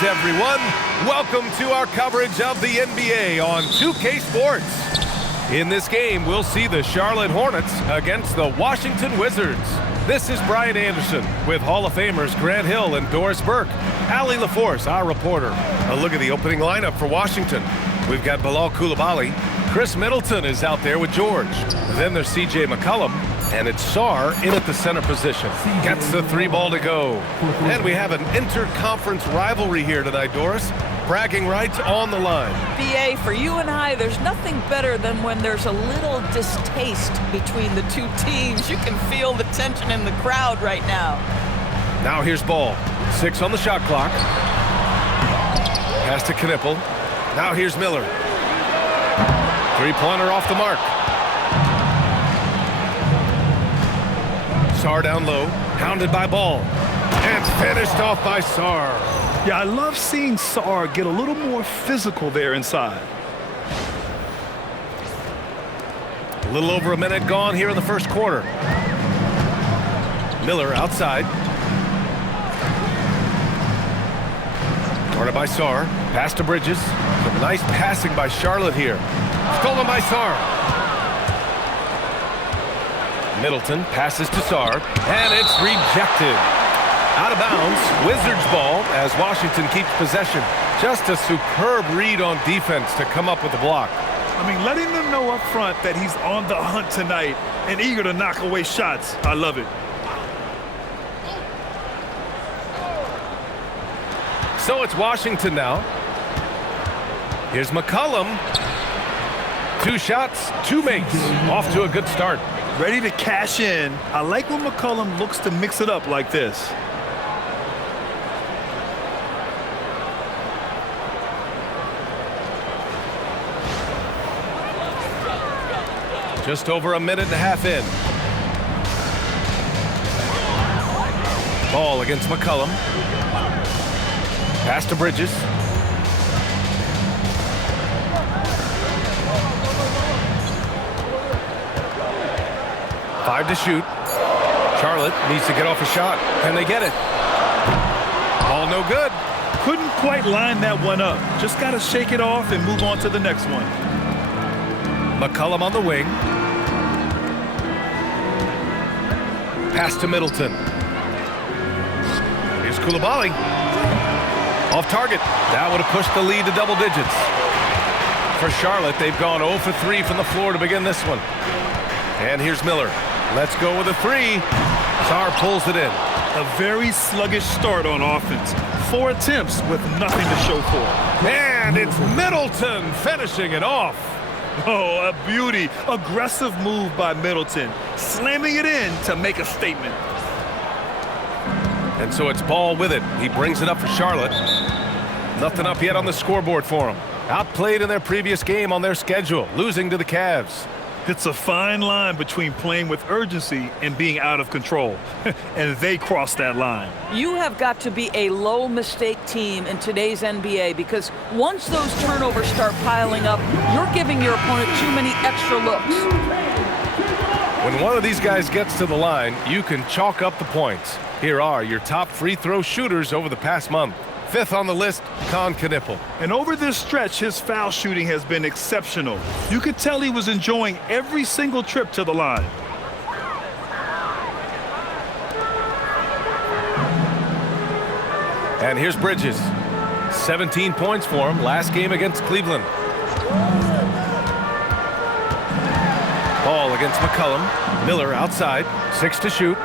Greetings, everyone. Welcome to our coverage of the NBA on 2K Sports. In this game, we'll see the Charlotte Hornets against the Washington Wizards. This is Brian Anderson with Hall of Famers Grant Hill and Doris Burke. Allie LaForce, our reporter. A look at the opening lineup for Washington. We've got Bilal Coulibaly. Chris Middleton is out there with George. Then there's C.J. McCollum. And it's Sarr in at the center position. Gets the three ball to go. And we have an interconference rivalry here tonight, Doris. Bragging rights on the line. BA, for you and I, there's nothing better than when there's a little distaste between the two teams. You can feel the tension in the crowd right now. Now here's Ball. 6 on the shot clock. Pass to Knipple. Now here's Miller. Three-pointer off the mark. Sarr down low, hounded by Ball, and finished off by Sarr. Yeah, I love seeing Sarr get a little more physical there inside. A little over a minute gone here in the first quarter. Miller outside. Guarded by Sarr. Pass to Bridges. Some nice passing by Charlotte here. Stolen by Sarr. Middleton passes to Sarr, and it's rejected. Out of bounds, Wizards ball as Washington keeps possession. Just a superb read on defense to come up with the block. I mean, letting them know up front that he's on the hunt tonight and eager to knock away shots. I love it. So it's Washington now. Here's McCollum. 2 shots, 2 makes. Off to a good start. Ready to cash in. I like when McCollum looks to mix it up like this. Just over a minute and a half in. Ball against McCollum. Pass to Bridges. Five to shoot. Charlotte needs to get off a shot. Can they get it? Ball no good. Couldn't quite line that one up. Just got to shake it off and move on to the next one. McCollum on the wing. Pass to Middleton. Here's Coulibaly. Off target. That would have pushed the lead to double digits. For Charlotte, they've gone 0 for 3 from the floor to begin this one. And here's Miller. Let's go with a 3. Sarr pulls it in. A very sluggish start on offense. 4 attempts with nothing to show for it. And it's Middleton finishing it off. Oh, a beauty. Aggressive move by Middleton. Slamming it in to make a statement. And so it's Ball with it. He brings it up for Charlotte. Nothing up yet on the scoreboard for him. Outplayed in their previous game on their schedule, losing to the Cavs. It's a fine line between playing with urgency and being out of control. And they crossed that line. You have got to be a low mistake team in today's NBA because once those turnovers start piling up, you're giving your opponent too many extra looks. When one of these guys gets to the line, you can chalk up the points. Here are your top free throw shooters over the past month. 5th on the list, Knipple. And over this stretch, his foul shooting has been exceptional. You could tell he was enjoying every single trip to the line. And here's Bridges. 17 points for him last game against Cleveland. Ball against McCollum. Miller outside. 6 to shoot.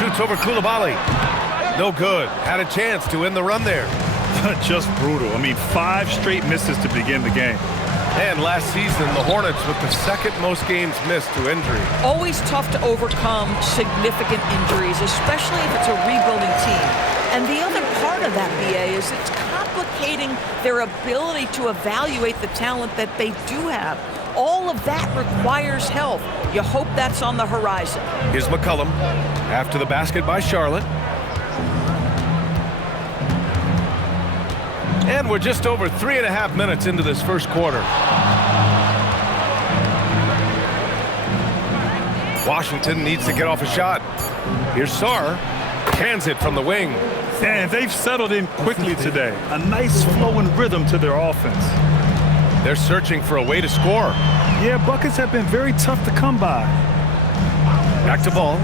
Shoots over Coulibaly. No good. Had a chance to end the run there. Just brutal. I mean, 5 straight misses to begin the game. And last season, the Hornets with the 2nd most games missed to injury. Always tough to overcome significant injuries, especially if it's a rebuilding team. And the other part of that, BA, is it's complicating their ability to evaluate the talent that they do have. All of that requires help. You hope that's on the horizon. Here's McCollum after the basket by Charlotte. And we're just over 3.5 minutes into this first quarter. Washington needs to get off a shot. Here's Sarr. Cans it from the wing. And they've settled in quickly today. A nice flowing rhythm to their offense. They're searching for a way to score. Yeah, buckets have been very tough to come by. Back to Ball.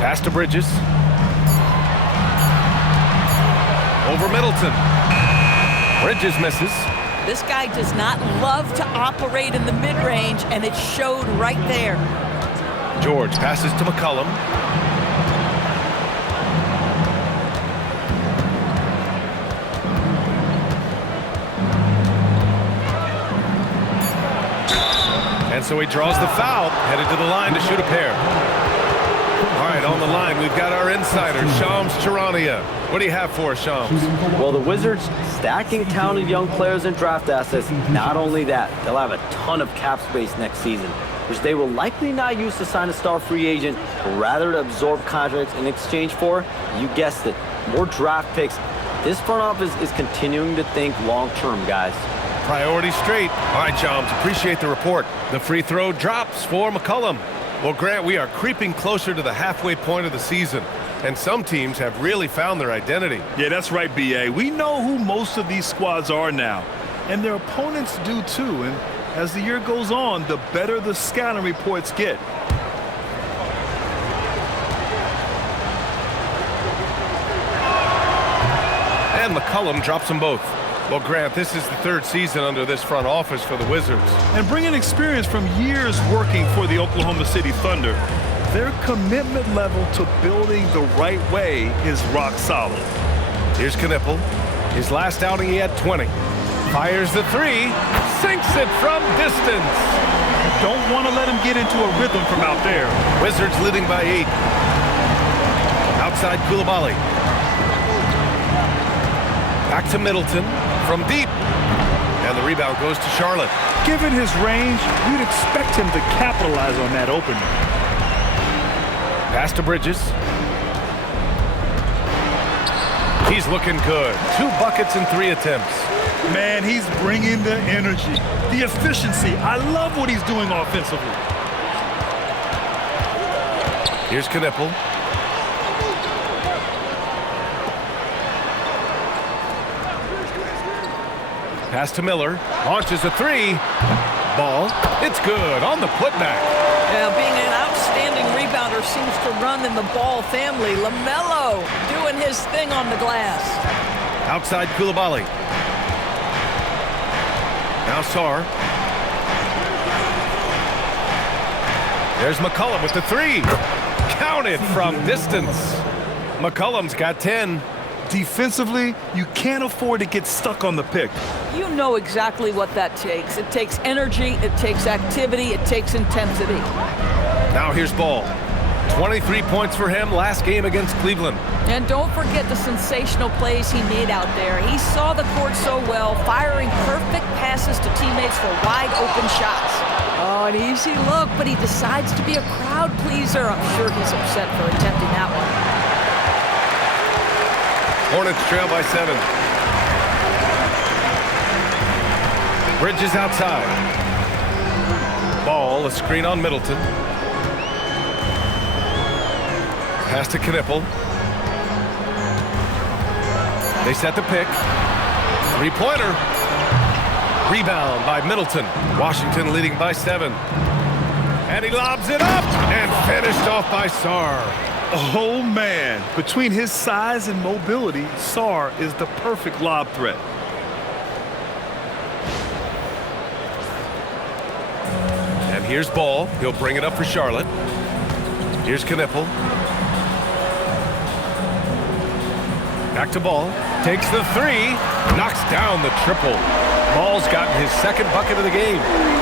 Pass to Bridges. Over Middleton. Bridges misses. This guy does not love to operate in the mid-range, and it showed right there. George passes to McCollum. And so he draws the foul, headed to the line to shoot a pair. All right, on the line, we've got our insider, Shams Charania. What do you have for us, Shams? Well, the Wizards stacking talented young players and draft assets. Not only that, they'll have a ton of cap space next season, which they will likely not use to sign a star free agent, but rather to absorb contracts in exchange for, you guessed it, more draft picks. This front office is continuing to think long-term, guys. Priority straight. All right, Shams, appreciate the report. The free throw drops for McCollum. Well, Grant, we are creeping closer to the halfway point of the season, and some teams have really found their identity. Yeah, that's right, B.A. We know who most of these squads are now, and their opponents do too. And as the year goes on, the better the scouting reports get. And McCollum drops them both. Well, Grant, this is the third season under this front office for the Wizards. And bringing experience from years working for the Oklahoma City Thunder, their commitment level to building the right way is rock solid. Here's Knipple. His last outing, he had 20. Fires the three, sinks it from distance. Don't want to let him get into a rhythm from out there. Wizards leading by 8. Outside Coulibaly. Back to Middleton from deep. And the rebound goes to Charlotte. Given his range, you'd expect him to capitalize on that opening. Pass to Bridges. He's looking good. 2 buckets in 3 attempts. Man, he's bringing the energy, the efficiency. I love what he's doing offensively. Here's Knipple. Pass to Miller. Launches a 3. Ball. It's good on the putback. Yeah, being an outstanding rebounder seems to run in the Ball family. LaMelo doing his thing on the glass. Outside Coulibaly. Now Sarr. There's McCollum with the 3. Counted from distance. McCollum's got 10. Defensively, you can't afford to get stuck on the pick. You know exactly what that takes. It takes energy, it takes activity, it takes intensity. Now here's Ball. 23 points for him last game against Cleveland. And don't forget the sensational plays he made out there. He saw the court so well, firing perfect passes to teammates for wide open shots. Oh, an easy look, but he decides to be a crowd pleaser. I'm sure he's upset for attempting that one. Hornets trail by 7. Bridges outside. Ball, a screen on Middleton. Pass to Knipple. They set the pick. 3-pointer. Rebound by Middleton. Washington leading by 7. And he lobs it up and finished off by Sarr. Oh, man. Between his size and mobility, Sarr is the perfect lob threat. And here's Ball. He'll bring it up for Charlotte. Here's Knipple. Back to Ball. Takes the 3. Knocks down the triple. Ball's gotten his second bucket of the game.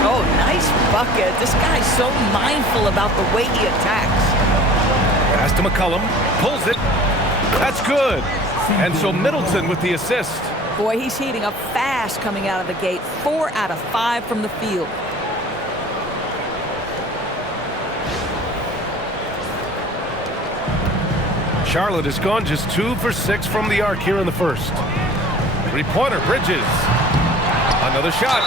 Oh, nice bucket. This guy's so mindful about the way he attacks. Pass to McCollum. Pulls it. That's good. And so Middleton with the assist. Boy, he's heating up fast coming out of the gate. 4 out of 5 from the field. Charlotte has gone just 2 for 6 from the arc here in the first. 3-pointer, Bridges. Another shot.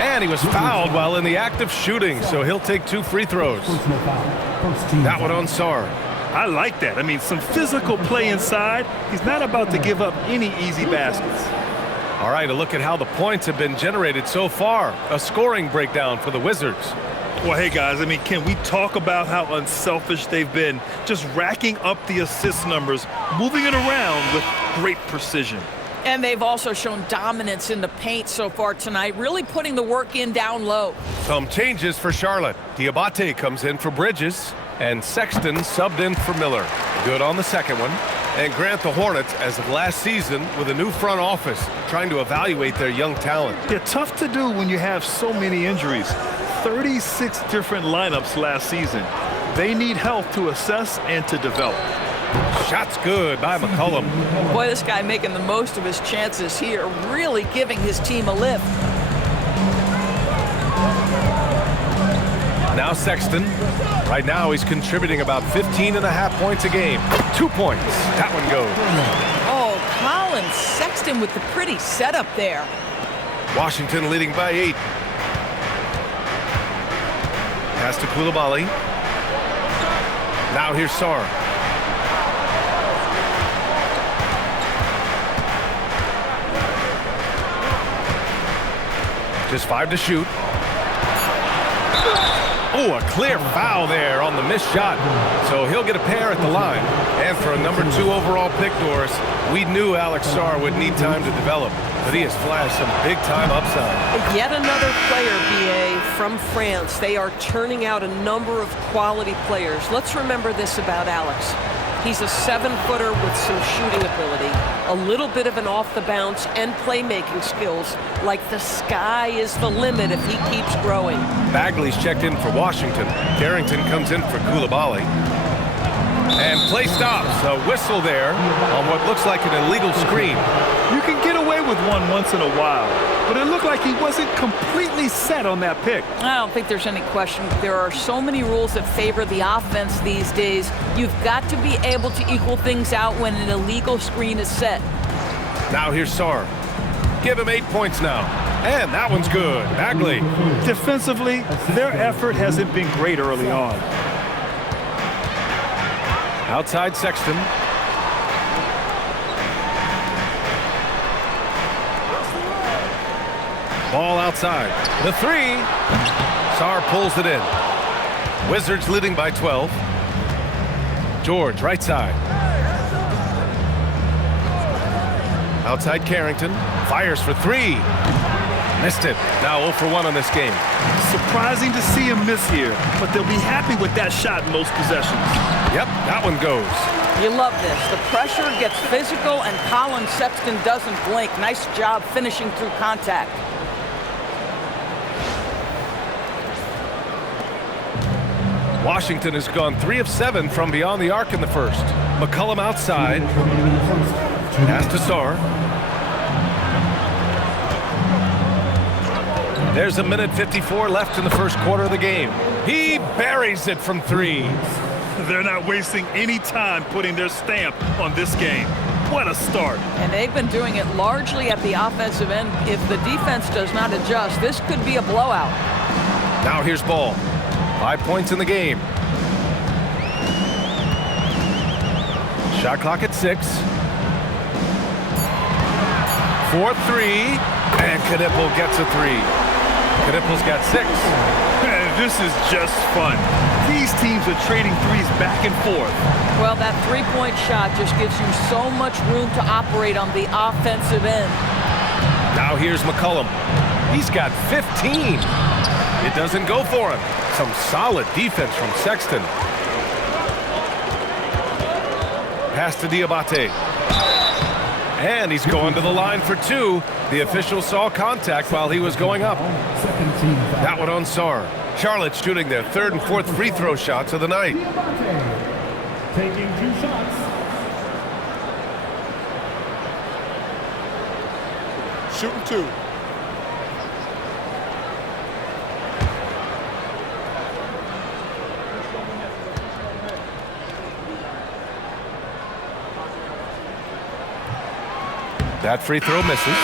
And he was fouled while in the act of shooting, so he'll take 2 free throws. That one on Sarr. I like that. I mean, some physical play inside. He's not about to give up any easy baskets. All right, a look at how the points have been generated so far. A scoring breakdown for the Wizards. Well, hey, guys, I mean, can we talk about how unselfish they've been? Just racking up the assist numbers, moving it around with great precision. And they've also shown dominance in the paint so far tonight, really putting the work in down low. Some changes for Charlotte. Diabate comes in for Bridges, and Sexton subbed in for Miller. Good on the second one. And Grant the Hornets, as of last season, with a new front office, trying to evaluate their young talent. They're tough to do when you have so many injuries. 36 different lineups last season. They need help to assess and to develop. Shot's good by McCollum. Boy, this guy making the most of his chances here, really giving his team a lift. Now Sexton. Right now he's contributing about 15.5 points a game. 2 points. That one goes. Oh, Colin Sexton with the pretty setup there. Washington leading by 8. Pass to Coulibaly. Now here's Sarr. Just 5 to shoot. Oh, a clear foul there on the missed shot. So he'll get a pair at the line. And for a number 2 overall pick, Doris, we knew Alex Sarr would need time to develop, but he has flashed some big-time upside. Yet another player, BA, from France. They are turning out a number of quality players. Let's remember this about Alex. He's a 7-footer with some shooting ability, a little bit of an off-the-bounce and playmaking skills. Like the sky is the limit if he keeps growing. Bagley's checked in for Washington. Carrington comes in for Coulibaly. And play stops. A whistle there on what looks like an illegal screen. You can get away with one once in a while, but it looked like he wasn't completely set on that pick. I don't think there's any question. There are so many rules that favor the offense these days. You've got to be able to equal things out when an illegal screen is set. Now here's Sarr. Give him 8 points now. And that one's good. Bagley. Defensively, their effort hasn't been great early on. Outside Sexton. Ball outside. The 3. Sarr pulls it in. Wizards leading by 12. George, right side. Outside Carrington. Fires for 3. Missed it. Now 0 for 1 on this game. Surprising to see him miss here, but they'll be happy with that shot in most possessions. Yep, that one goes. You love this. The pressure gets physical, and Colin Sexton doesn't blink. Nice job finishing through contact. Washington has gone 3 of 7 from beyond the arc in the first. McCollum outside. Pass to Sarr. There's a minute 54 left in the first quarter of the game. He buries it from 3. They're not wasting any time putting their stamp on this game. What a start. And they've been doing it largely at the offensive end. If the defense does not adjust, this could be a blowout. Now here's Ball. 5 points in the game. Shot clock at 6. 4-3. And Knipple gets a 3. Knipple's got 6. This is just fun. These teams are trading threes back and forth. Well, that 3-point shot just gives you so much room to operate on the offensive end. Now here's McCollum. He's got 15. It doesn't go for him. Some solid defense from Sexton. Pass to Diabate. And he's going to the line for 2. The official saw contact while he was going up. That one on Sarr. Charlotte shooting their 3rd and 4th free throw shots of the night. Taking 2 shots. Shooting 2. That free throw misses.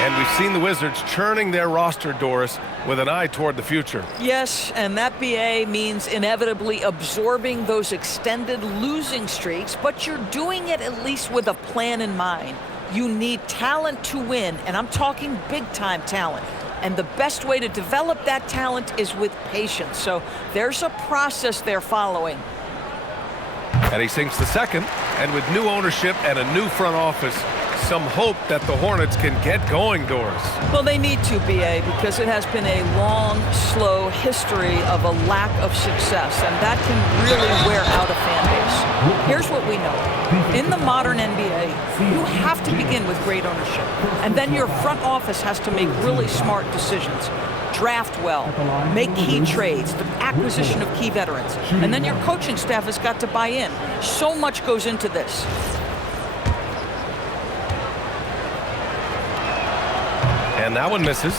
And we've seen the Wizards churning their roster, Doris, with an eye toward the future. Yes, and that BA means inevitably absorbing those extended losing streaks, but you're doing it at least with a plan in mind. You need talent to win, and I'm talking big-time talent. And the best way to develop that talent is with patience. So there's a process they're following. And he sinks the second, and with new ownership and a new front office, some hope that the Hornets can get going, Doris. Well, they need to, BA, because it has been a long, slow history of a lack of success, and that can really wear out a fan base. Here's what we know. In the modern NBA, you have to begin with great ownership, and then your front office has to make really smart decisions. Draft well, make key trades, the acquisition of key veterans, and then your coaching staff has got to buy in. So much goes into this. And that one misses.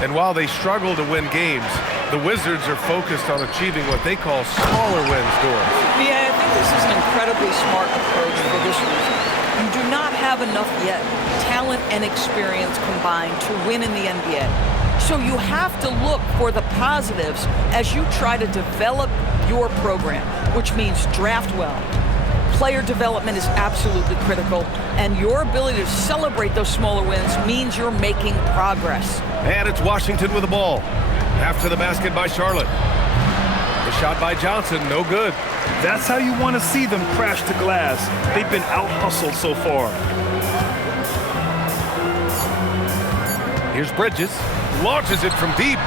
And while they struggle to win games, the Wizards are focused on achieving what they call smaller wins, Doris. Yeah, I think this is an incredibly smart approach for this reason. You do not have enough yet, talent and experience combined, to win in the NBA. So you have to look for the positives as you try to develop your program, which means draft well. Player development is absolutely critical, and your ability to celebrate those smaller wins means you're making progress. And it's Washington with the ball. After the basket by Charlotte. The shot by Johnson, no good. That's how you want to see them crash the glass. They've been out-hustled so far. Here's Bridges. Launches it from deep.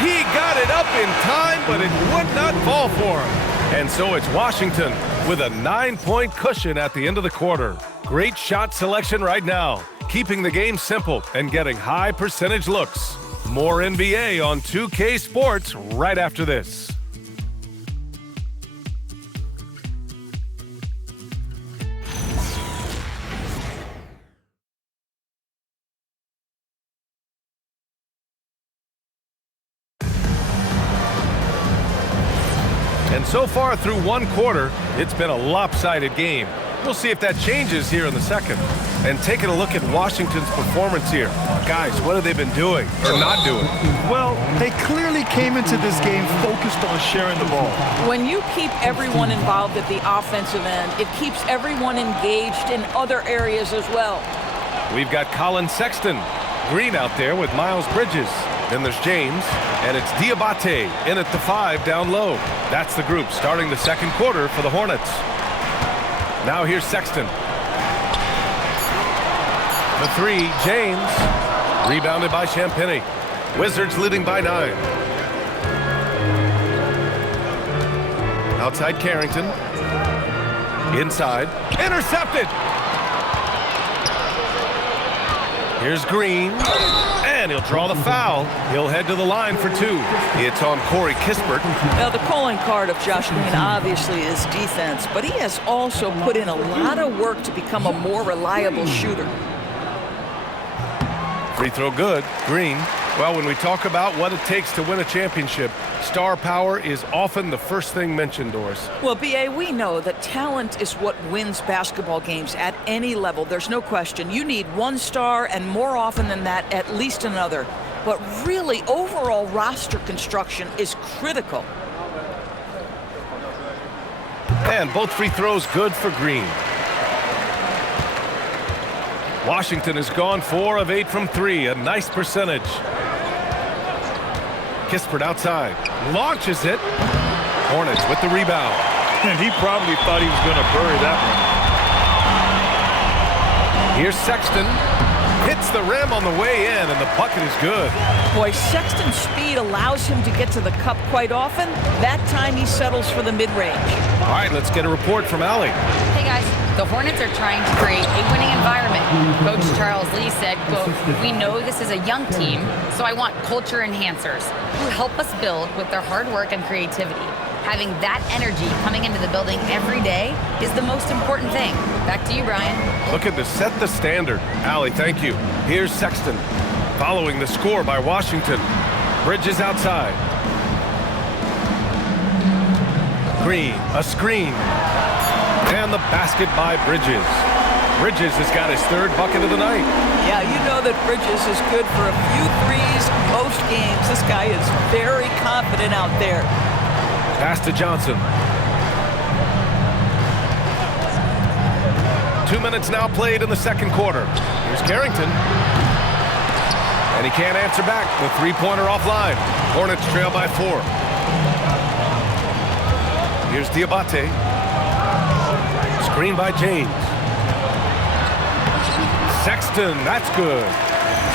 He got it up in time, but it would not fall for him. And so it's Washington with a 9-point cushion at the end of the quarter. Great shot selection right now, keeping the game simple and getting high percentage looks. More NBA on 2K Sports right after this. And so far through one quarter, it's been a lopsided game. We'll see if that changes here in the second. And taking a look at Washington's performance here. Guys, what have they been doing or not doing? Well, they clearly came into this game focused on sharing the ball. When you keep everyone involved at the offensive end, it keeps everyone engaged in other areas as well. We've got Colin Sexton. Green out there with Miles Bridges. Then there's James, and it's Diabate in at the 5 down low. That's the group starting the second quarter for the Hornets. Now here's Sexton. The 3, James. Rebounded by Champagny. Wizards leading by 9. Outside Carrington. Inside. Intercepted! Here's Green. And he'll draw the foul. He'll head to the line for 2. It's on Corey Kispert. Now, the calling card of Josh Green obviously is defense, but he has also put in a lot of work to become a more reliable shooter. Free throw good. Green. Well, when we talk about what it takes to win a championship, star power is often the first thing mentioned, Doris. Well, B.A., we know that talent is what wins basketball games at any level. There's no question. You need one star, and more often than that, at least another. But really, overall roster construction is critical. And both free throws good for Green. Washington has gone 4 of 8 from 3, a nice percentage. Kispert outside, launches it. Hornets with the rebound. And he probably thought he was going to bury that one. Here's Sexton. Hits the rim on the way in, and the bucket is good. Boy, Sexton's speed allows him to get to the cup quite often. That time he settles for the mid-range. All right, let's get a report from Allie. Hey, guys. The Hornets are trying to create a winning environment. Coach Charles Lee said, quote, "We know this is a young team, so I want culture enhancers who help us build with their hard work and creativity. Having that energy coming into the building every day is the most important thing." Back to you, Brian. Looking to set the standard. Allie, thank you. Here's Sexton. Following the score by Washington. Bridges outside. Green, a screen. And the basket by Bridges. Bridges has got his 3rd bucket of the night. Yeah, you know that Bridges is good for a few threes most games. This guy is very confident out there. Pass to Johnson. 2 minutes now played in the second quarter. Here's Carrington. And he can't answer back. The three-pointer offline. Hornets trail by 4. Here's Diabate. Screen by James. Sexton, that's good.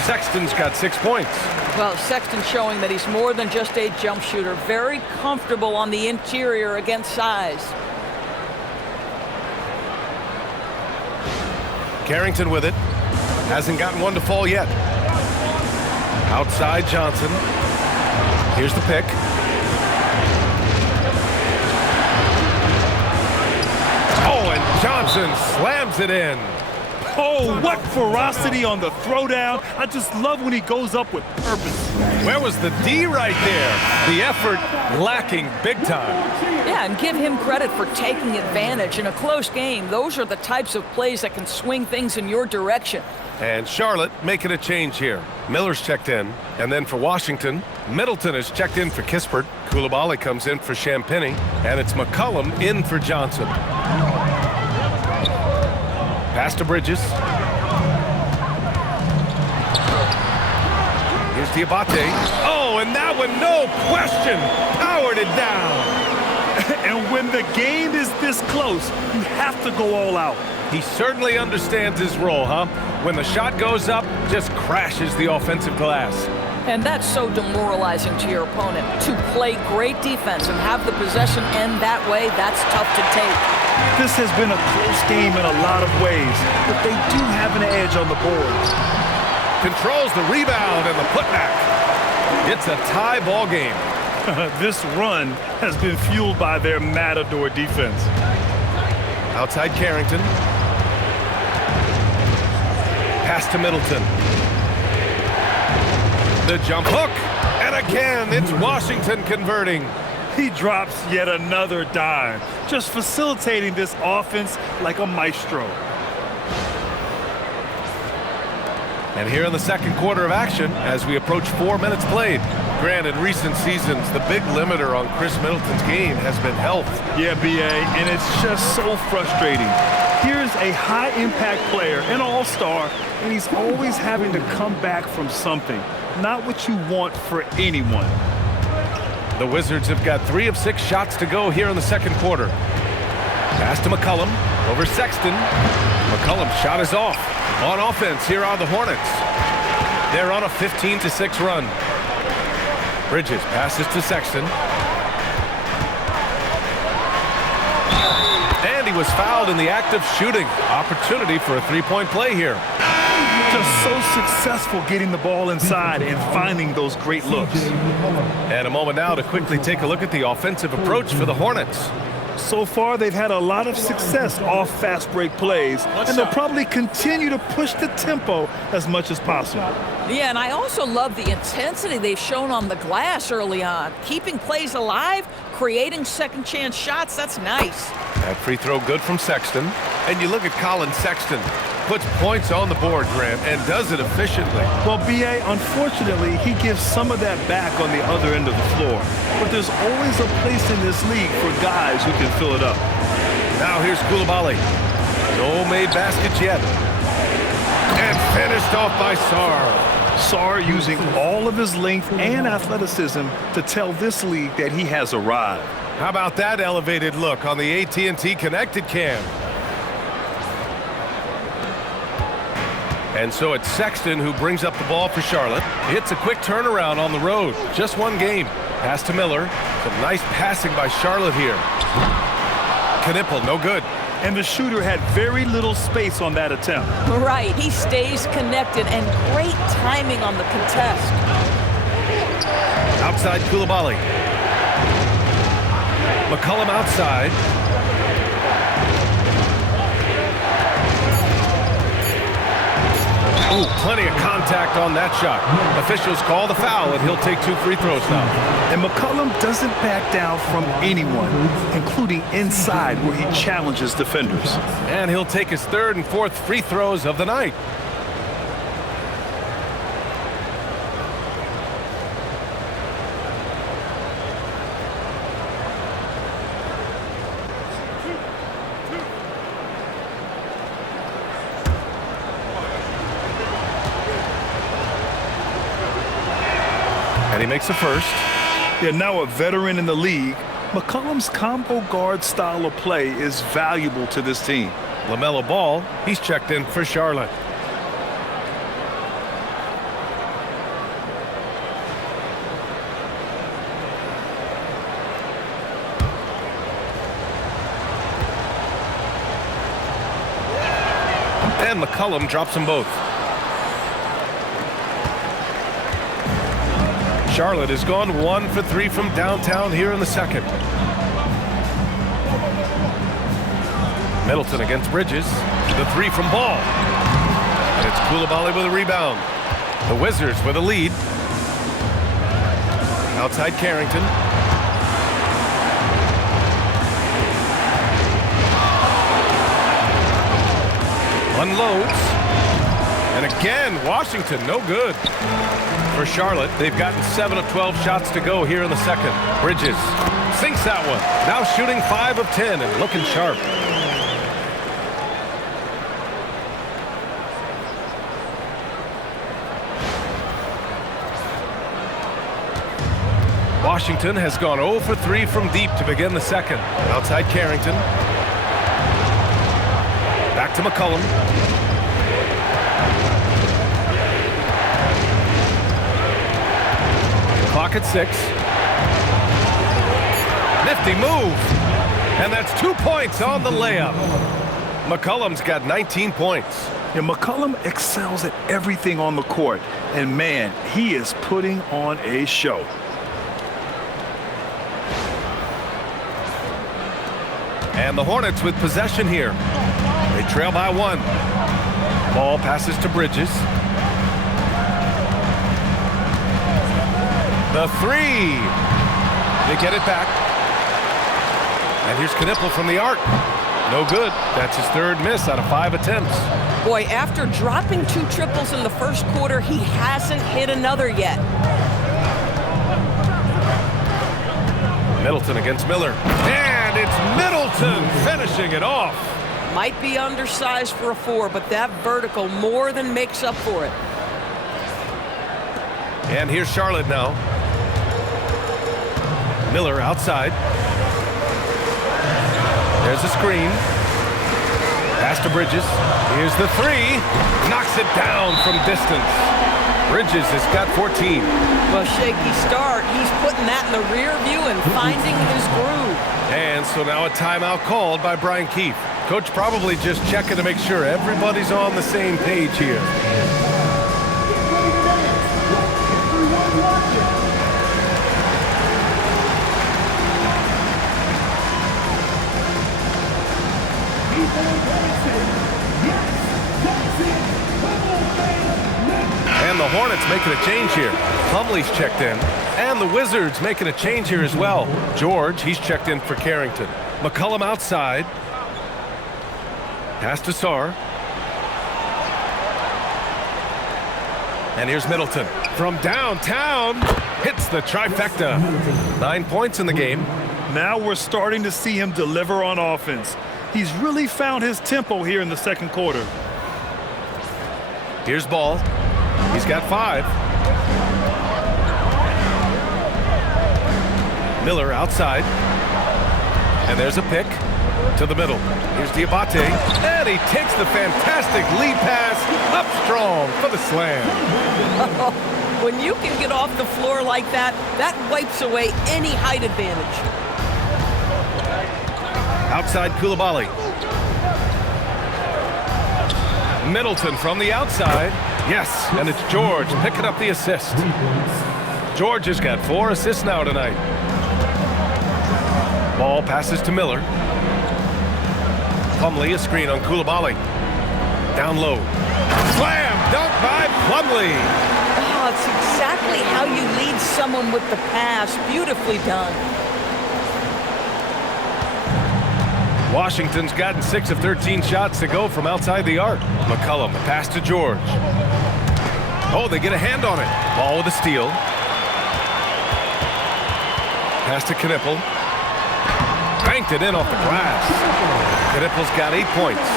Sexton's got 6 points. Well, Sexton showing that he's more than just a jump shooter. Very comfortable on the interior against size. Carrington with it. Hasn't gotten one to fall yet. Outside Johnson. Here's the pick. Oh, and Johnson slams it in. Oh, what ferocity on the throwdown. I just love when he goes up with purpose. Where was the D right there? The effort lacking big time. Yeah, and give him credit for taking advantage in a close game. Those are the types of plays that can swing things in your direction. And Charlotte making a change here. Miller's checked in. And then for Washington, Middleton is checked in for Kispert. Coulibaly comes in for Champagny. And it's McCollum in for Johnson. Pass to Bridges. Here's Diabate. Oh, and that one, no question, powered it down. And when the game is this close, you have to go all out. He certainly understands his role, huh? When the shot goes up, just crashes the offensive glass. And that's so demoralizing to your opponent. To play great defense and have the possession end that way, that's tough to take. This has been a close game in a lot of ways, but they do have an edge on the boards. Controls the rebound and the putback. It's a tie ball game. This run has been fueled by their matador defense. Outside Carrington. Pass to Middleton. The jump hook. And again, it's Washington converting. He drops yet another dime, just facilitating this offense like a maestro. And here in the second quarter of action, as we approach 4 minutes played. Granted, recent seasons, the big limiter on Chris Middleton's game has been health. Yeah, B.A., and it's just so frustrating. Here's a high-impact player, an all-star, and he's always having to come back from something. Not what you want for anyone. The Wizards have got 3 of 6 shots to go here in the second quarter. Pass to McCollum over Sexton. McCollum's shot is off. On offense, here are the Hornets. They're on a 15-6 run. Bridges passes to Sexton. And he was fouled in the act of shooting. Opportunity for a three-point play here. Just so successful getting the ball inside and finding those great looks. And a moment now to quickly take a look at the offensive approach for the Hornets. So far, they've had a lot of success off fast break plays, and they'll probably continue to push the tempo as much as possible. Yeah, and I also love the intensity they've shown on the glass early on. Keeping plays alive, creating second chance shots, that's nice. That free throw good from Sexton. And you look at Colin Sexton. Puts points on the board, Grant, and does it efficiently. Well, B.A., unfortunately, he gives some of that back on the other end of the floor. But there's always a place in this league for guys who can fill it up. Now here's Coulibaly. No made baskets yet. And finished off by Sarr. Sarr using all of his length and athleticism to tell this league that he has arrived. How about that elevated look on the AT&T Connected Cam? And so it's Sexton who brings up the ball for Charlotte. It's a quick turnaround on the road. Just one game. Pass to Miller. Some nice passing by Charlotte here. Knipple, no good. And the shooter had very little space on that attempt. Right, he stays connected and great timing on the contest. Outside Coulibaly. McCollum outside. Ooh, plenty of contact on that shot. Officials call the foul, and he'll take 2 free throws now. And McCollum doesn't back down from anyone, including inside where he challenges defenders. And he'll take his 3rd and 4th free throws of the night. he makes the first. Yeah, now a veteran in the league, McCollum's combo guard style of play is valuable to this team. LaMelo Ball, he's checked in for Charlotte. And McCollum drops them both. Charlotte has gone 1 for 3 from downtown here in the second. Middleton against Bridges. The 3 from Ball. And it's Coulibaly with a rebound. The Wizards with a lead. Outside Carrington. Unloads. And again, Washington, no good. For Charlotte, they've gotten 7 of 12 shots to go here in the second. Bridges sinks that one. Now shooting 5 of 10 and looking sharp. Washington has gone 0 for 3 from deep to begin the second. Outside Carrington. Back to McCollum. Clock at 6. Nifty move. And that's 2 points on the layup. McCollum's got 19 points. Yeah, McCollum excels at everything on the court. And man, he is putting on a show. And the Hornets with possession here. They trail by 1. Ball passes to Bridges. The 3. They get it back. And here's Knipple from the arc. No good. That's his 3rd miss out of 5 attempts. Boy, after dropping 2 triples in the first quarter, he hasn't hit another yet. Middleton against Miller. And it's Middleton finishing it off. Might be undersized for a 4, but that vertical more than makes up for it. And here's Charlotte now. Miller outside. There's a screen. Pass to Bridges. Here's the 3. Knocks it down from distance. Bridges has got 14. Well, shaky start. He's putting that in the rear view and finding his groove. And so now a timeout called by Brian Keefe. Coach probably just checking to make sure everybody's on the same page here. And the Hornets making a change here. Plumlee's checked in. And the Wizards making a change here as well. George, he's checked in for Carrington. McCollum outside. Pass to Sarr. And here's Middleton. From downtown, hits the trifecta. 9 points in the game. Now we're starting to see him deliver on offense. He's really found his tempo here in the second quarter. Here's Ball. He's got 5. Miller outside. And there's a pick to the middle. Here's Diabate. And he takes the fantastic lead pass up strong for the slam. When you can get off the floor like that, that wipes away any height advantage. Outside Coulibaly. Middleton from the outside. Yes, and it's George picking up the assist. George has got 4 assists now tonight. Ball passes to Miller. Plumlee, a screen on Coulibaly. Down low. Slam! Dunk by Plumlee. Oh, it's exactly how you lead someone with the pass. Beautifully done. Washington's gotten 6 of 13 shots to go from outside the arc. McCollum, a pass to George. Oh, they get a hand on it. Ball with a steal. Pass to Knipple. Banked it in off the glass. Knipple's got 8 points.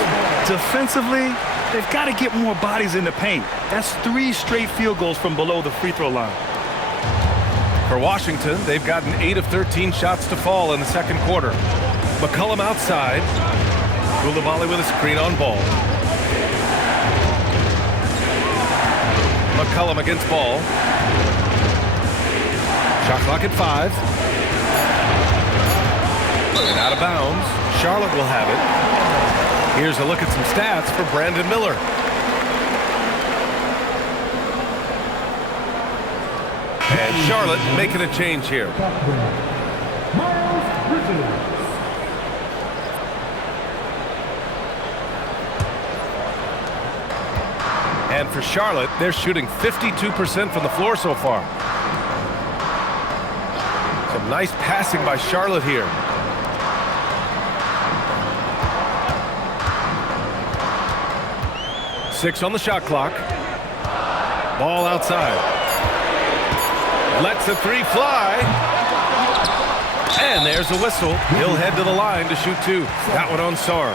Defensively, they've got to get more bodies in the paint. That's 3 straight field goals from below the free throw line. For Washington, they've gotten 8 of 13 shots to fall in the second quarter. McCollum outside. Coulibaly with a screen on Ball. McCollum against Ball. Shot clock at 5. And out of bounds. Charlotte will have it. Here's a look at some stats for Brandon Miller. And Charlotte making a change here. And for Charlotte, they're shooting 52% from the floor so far. Some nice passing by Charlotte here. Six on the shot clock. Ball outside. Lets the three fly. And there's a whistle. He'll head to the line to shoot 2. That one on Sarr.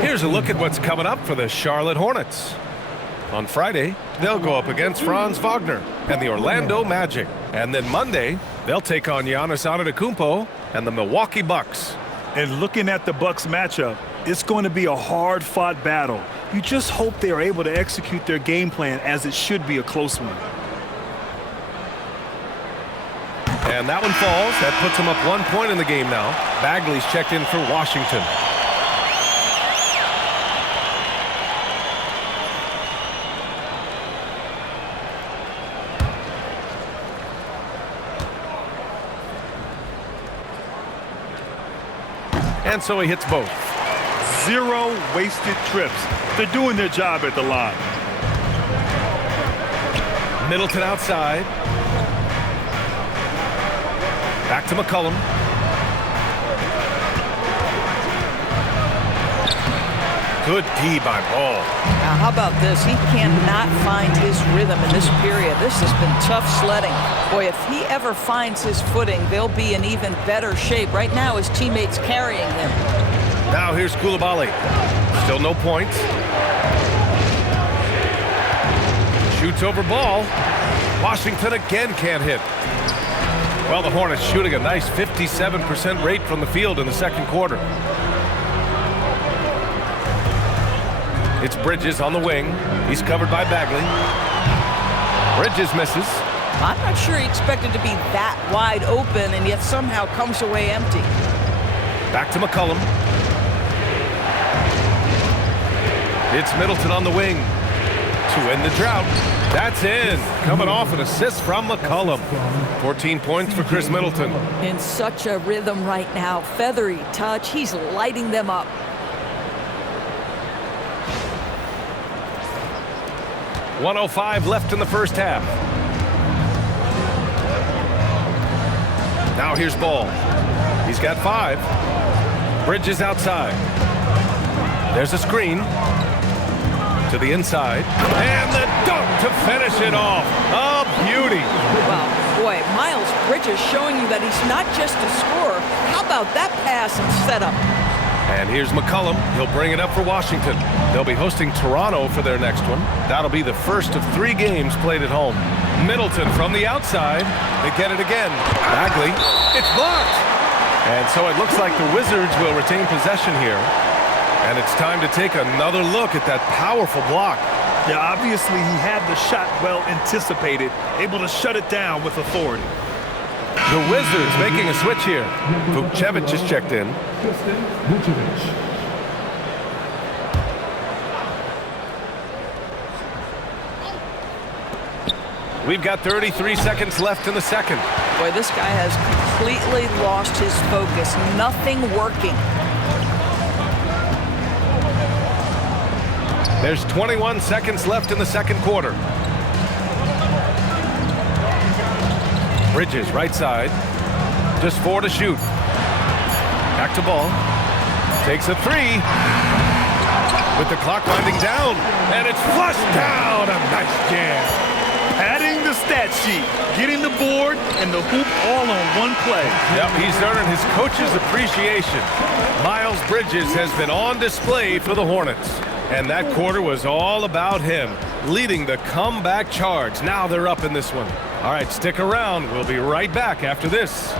Here's a look at what's coming up for the Charlotte Hornets. On Friday, they'll go up against Franz Wagner and the Orlando Magic. And then Monday, they'll take on Giannis Antetokounmpo and the Milwaukee Bucks. And looking at the Bucks matchup, it's going to be a hard-fought battle. You just hope they are able to execute their game plan, as it should be a close one. And that one falls. That puts them up 1 point in the game now. Bagley's checked in for Washington. And so he hits both. 0 wasted trips. They're doing their job at the line. Middleton outside. Back to McCollum. Good D by Ball. Now, how about this? He cannot find his rhythm in this period. This has been tough sledding. Boy, if he ever finds his footing, they'll be in even better shape. Right now, his teammates carrying him. Now here's Coulibaly. Still no points. Shoots over Ball. Washington again can't hit. Well, the Hornets shooting a nice 57% rate from the field in the second quarter. It's Bridges on the wing. He's covered by Bagley. Bridges misses. I'm not sure he expected to be that wide open and yet somehow comes away empty. Back to McCollum. It's Middleton on the wing to end the drought. That's in. Coming off an assist from McCollum. 14 points for Chris Middleton. In such a rhythm right now. Feathery touch. He's lighting them up. .105 left in the first half. Now here's Ball. He's got 5. Bridges outside. There's a screen. To the inside. And the dunk to finish it off. A beauty. Well, boy, Miles Bridges showing you that he's not just a scorer. How about that pass and setup? And here's McCollum. He'll bring it up for Washington. They'll be hosting Toronto for their next one. That'll be the first of 3 games played at home. Middleton from the outside. They get it again. Bagley. It's blocked. And so it looks like the Wizards will retain possession here. And it's time to take another look at that powerful block. Yeah, obviously he had the shot well anticipated, able to shut it down with authority. The Wizards making a switch here. Vukcevic is checked in. We've got 33 seconds left in the second. Boy, this guy has completely lost his focus. Nothing working. There's 21 seconds left in the second quarter. Bridges, right side. Just 4 to shoot. Back to Ball. Takes a 3. With the clock winding down. And it's flushed down. A nice jam. Adding the stat sheet, getting the board, and the hoop all on one play. Yep, he's earning his coach's appreciation. Miles Bridges has been on display for the Hornets. And that quarter was all about him, leading the comeback charge. Now they're up in this one. All right, stick around. We'll be right back after this.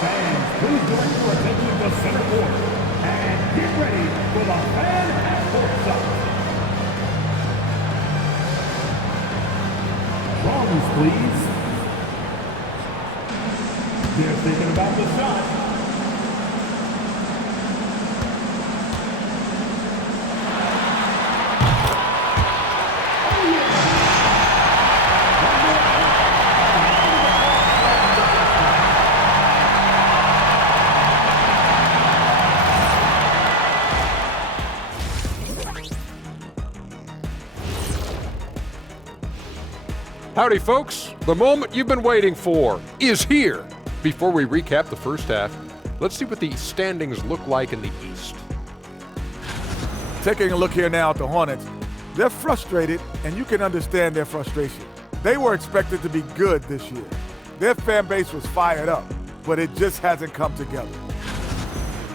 Fans, please direct your attention to center court and get ready for the fan at courtside. Drums, please. They're thinking about the shot. Howdy, folks. The moment you've been waiting for is here. Before we recap the first half, let's see what the standings look like in the East. Taking a look here now at the Hornets, they're frustrated, and you can understand their frustration. They were expected to be good this year. Their fan base was fired up, but it just hasn't come together.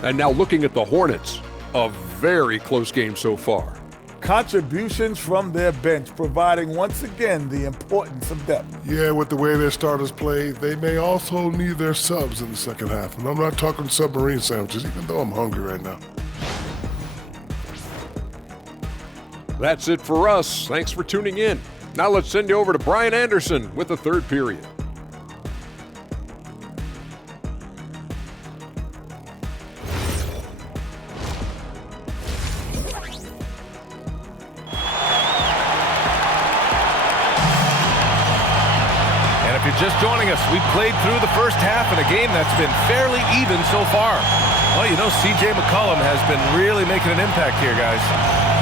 And now looking at the Hornets, a very close game so far. Contributions from their bench, providing once again the importance of depth. Yeah, with the way their starters play, they may also need their subs in the second half. And I'm not talking submarine sandwiches, even though I'm hungry right now. That's it for us. Thanks for tuning in. Now let's send you over to Brian Anderson with the third period. Just joining us, we played through the first half in a game that's been fairly even so far. Well, you know, C.J. McCollum has been really making an impact here, guys.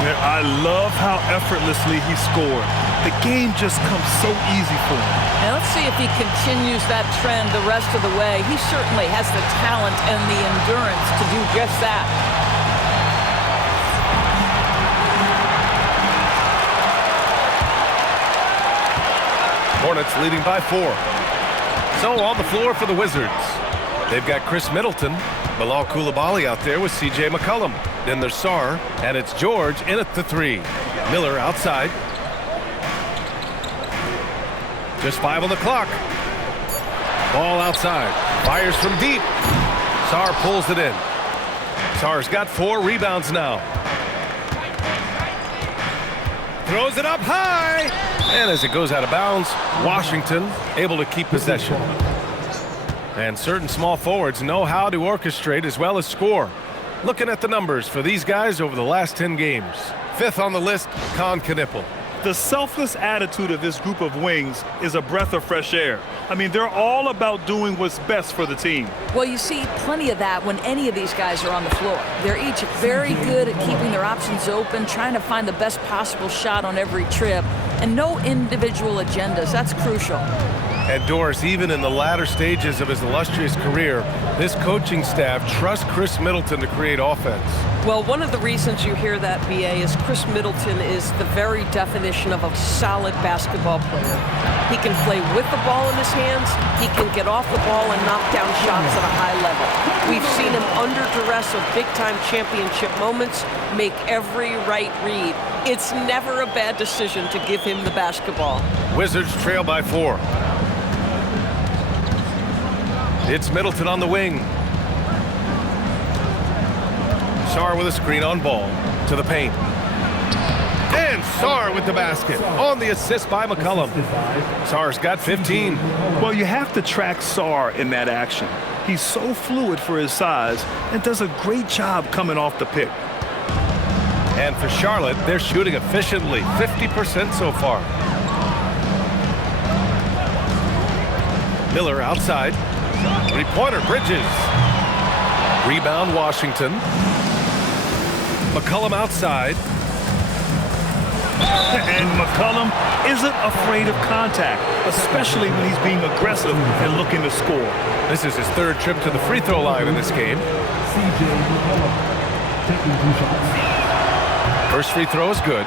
Man, I love how effortlessly he scored. The game just comes so easy for him. And let's see if he continues that trend the rest of the way. He certainly has the talent and the endurance to do just that. Hornets leading by 4. So on the floor for the Wizards, they've got Chris Middleton, Bilal Coulibaly out there with C.J. McCollum. Then there's Sarr, and it's George in at the 3. Miller outside. Just 5 on the clock. Ball outside. Fires from deep. Sarr pulls it in. Sarr's got 4 rebounds now. Throws it up high. And as it goes out of bounds, Washington able to keep possession. And certain small forwards know how to orchestrate as well as score. Looking at the numbers for these guys over the last 10 games. 5th on the list, Con Knippel. The selfless attitude of this group of wings is a breath of fresh air. I mean, they're all about doing what's best for the team. Well, you see plenty of that when any of these guys are on the floor. They're each very good at keeping their options open, trying to find the best possible shot on every trip, and no individual agendas. That's crucial. And Doris, even in the latter stages of his illustrious career, this coaching staff trusts Chris Middleton to create offense. Well, one of the reasons you hear that, B.A., is Chris Middleton is the very definition of a solid basketball player. He can play with the ball in his hands, he can get off the ball and knock down shots at a high level. We've seen him under duress of big-time championship moments make every right read. It's never a bad decision to give him the basketball. Wizards trail by 4. It's Middleton on the wing. Sarr with a screen on Ball to the paint. And Sarr with the basket on the assist by McCollum. Sarr's got 15. Well, you have to track Sarr in that action. He's so fluid for his size and does a great job coming off the pick. And for Charlotte, they're shooting efficiently, 50% so far. Miller outside. Three-pointer, Bridges. Rebound, Washington. McCollum outside. And McCollum isn't afraid of contact, especially when he's being aggressive and looking to score. This is his 3rd trip to the free throw line in this game. C.J. McCollum taking 2 shots. First free throw is good.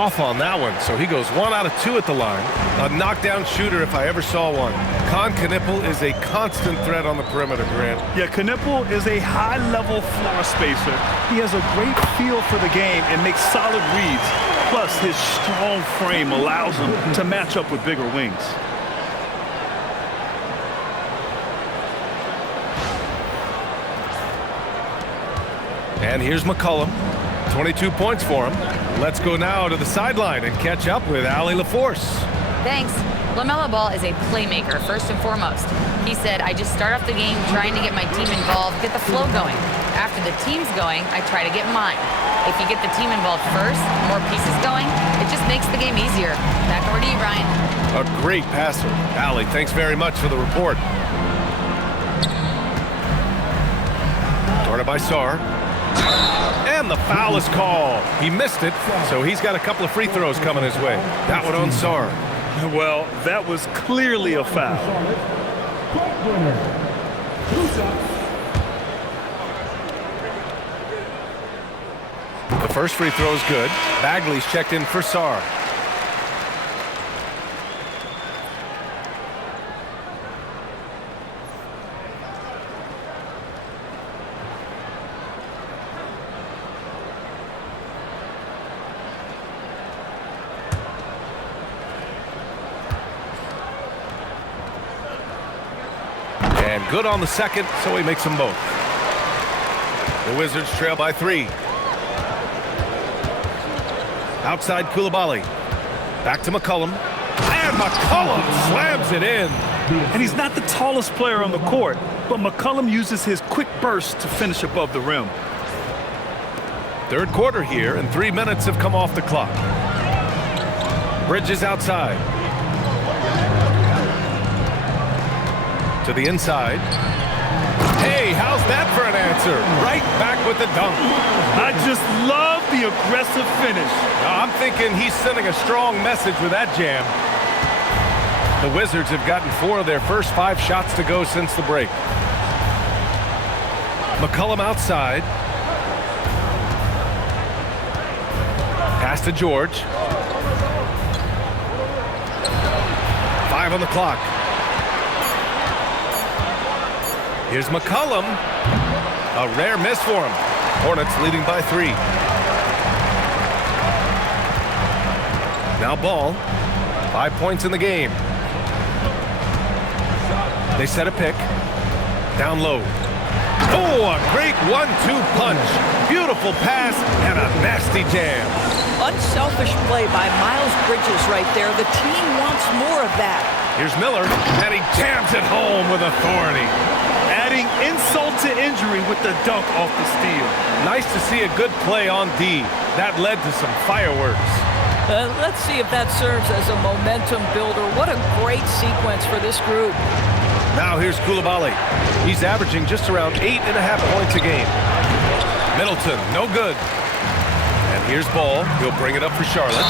off on that one, so he goes 1 out of 2 at the line. A knockdown shooter if I ever saw one. Con Knippel is a constant threat on the perimeter, Grant. Yeah, Knippel is a high-level floor spacer. He has a great feel for the game and makes solid reads. Plus, his strong frame allows him to match up with bigger wings. And here's McCollum. 22 points for him. Let's go now to the sideline and catch up with Allie LaForce. Thanks. LaMelo Ball is a playmaker, first and foremost. He said, I just start off the game trying to get my team involved, get the flow going. After the team's going, I try to get mine. If you get the team involved first, more pieces going, it just makes the game easier. Back over to you, Ryan. A great passer. Allie, thanks very much for the report. Guarded by Sarr. And the foul is called. He missed it, so he's got a couple of free throws coming his way. That one on Sarr. Well, that was clearly a foul. Kalkbrenner. 2 shots. The first free throw is good. Bagley's checked in for Sarr. And good on the second, so he makes them both. The Wizards trail by 3. Outside Coulibaly. Back to McCollum. And McCollum slams it in. And he's not the tallest player on the court, but McCollum uses his quick burst to finish above the rim. Third quarter here, and 3 minutes have come off the clock. Bridges outside. To the inside. Hey, how's that for an answer? Right back with the dunk. I just love the aggressive finish. Now, I'm thinking he's sending a strong message with that jam. The Wizards have gotten 4 of their first 5 shots to go since the break. McCollum outside. Pass to George. 5 on the clock. Here's McCollum. A rare miss for him. Hornets leading by 3. Now Ball. 5 points in the game. They set a pick. Down low. Oh, a great 1-2 punch. Beautiful pass and a nasty jam. Unselfish play by Miles Bridges right there. The team wants more of that. Here's Miller, and he jams it home with authority. Adding insult to injury with the dunk off the steal. Nice to see a good play on D. That led to some fireworks. Let's see if that serves as a momentum builder. What a great sequence for this group. Now here's Coulibaly. He's averaging just around 8.5 points a game. Middleton, no good. And here's Ball. He'll bring it up for Charlotte.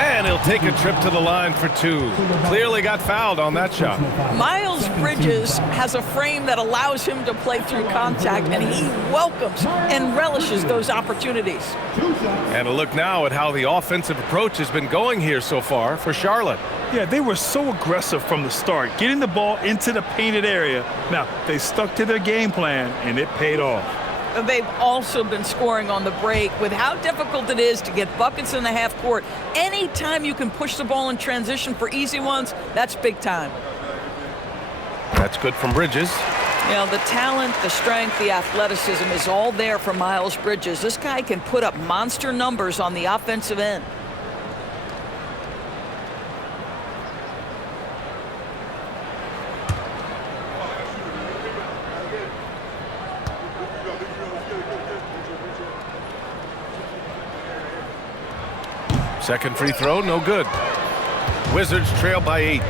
And he'll take a trip to the line for 2. Clearly got fouled on that shot. Miles Bridges has a frame that allows him to play through contact, and he welcomes and relishes those opportunities. And a look now at how the offensive approach has been going here so far for Charlotte. Yeah, they were so aggressive from the start, getting the ball into the painted area. Now, they stuck to their game plan, and it paid off. They've also been scoring on the break. With how difficult it is to get buckets in the half court, anytime you can push the ball in transition for easy ones, that's big time. That's good from Bridges. You know, the talent, the strength, the athleticism is all there for Miles Bridges. This guy can put up monster numbers on the offensive end. Second free throw, no good. Wizards trail by 8.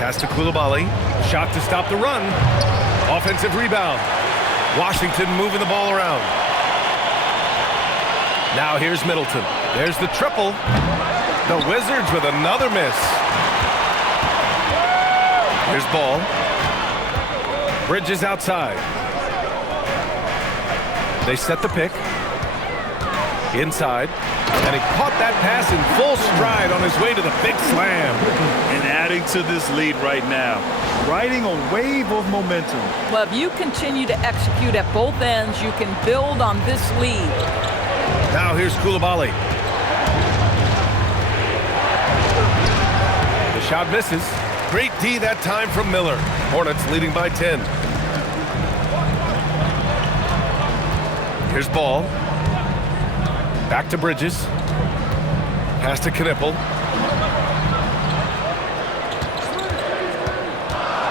Pass to Coulibaly. Shot to stop the run. Offensive rebound. Washington moving the ball around. Now here's Middleton. There's the triple. The Wizards with another miss. Here's Ball. Bridges outside. They set the pick. Inside, and he caught that pass in full stride on his way to the big slam. And adding to this lead right now, riding a wave of momentum. Well, if you continue to execute at both ends, you can build on this lead. Now here's Coulibaly. The shot misses. Great D that time from Miller. Hornets leading by 10. Here's Ball. Back to Bridges. Pass to Knipple.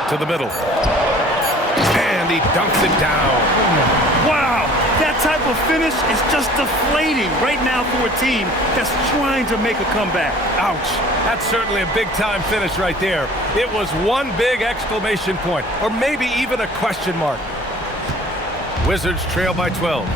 To the middle. And he dunks it down. Wow, that type of finish is just deflating right now for a team that's trying to make a comeback. Ouch. That's certainly a big-time finish right there. It was one big exclamation point, or maybe even a question mark. Wizards trail by 12.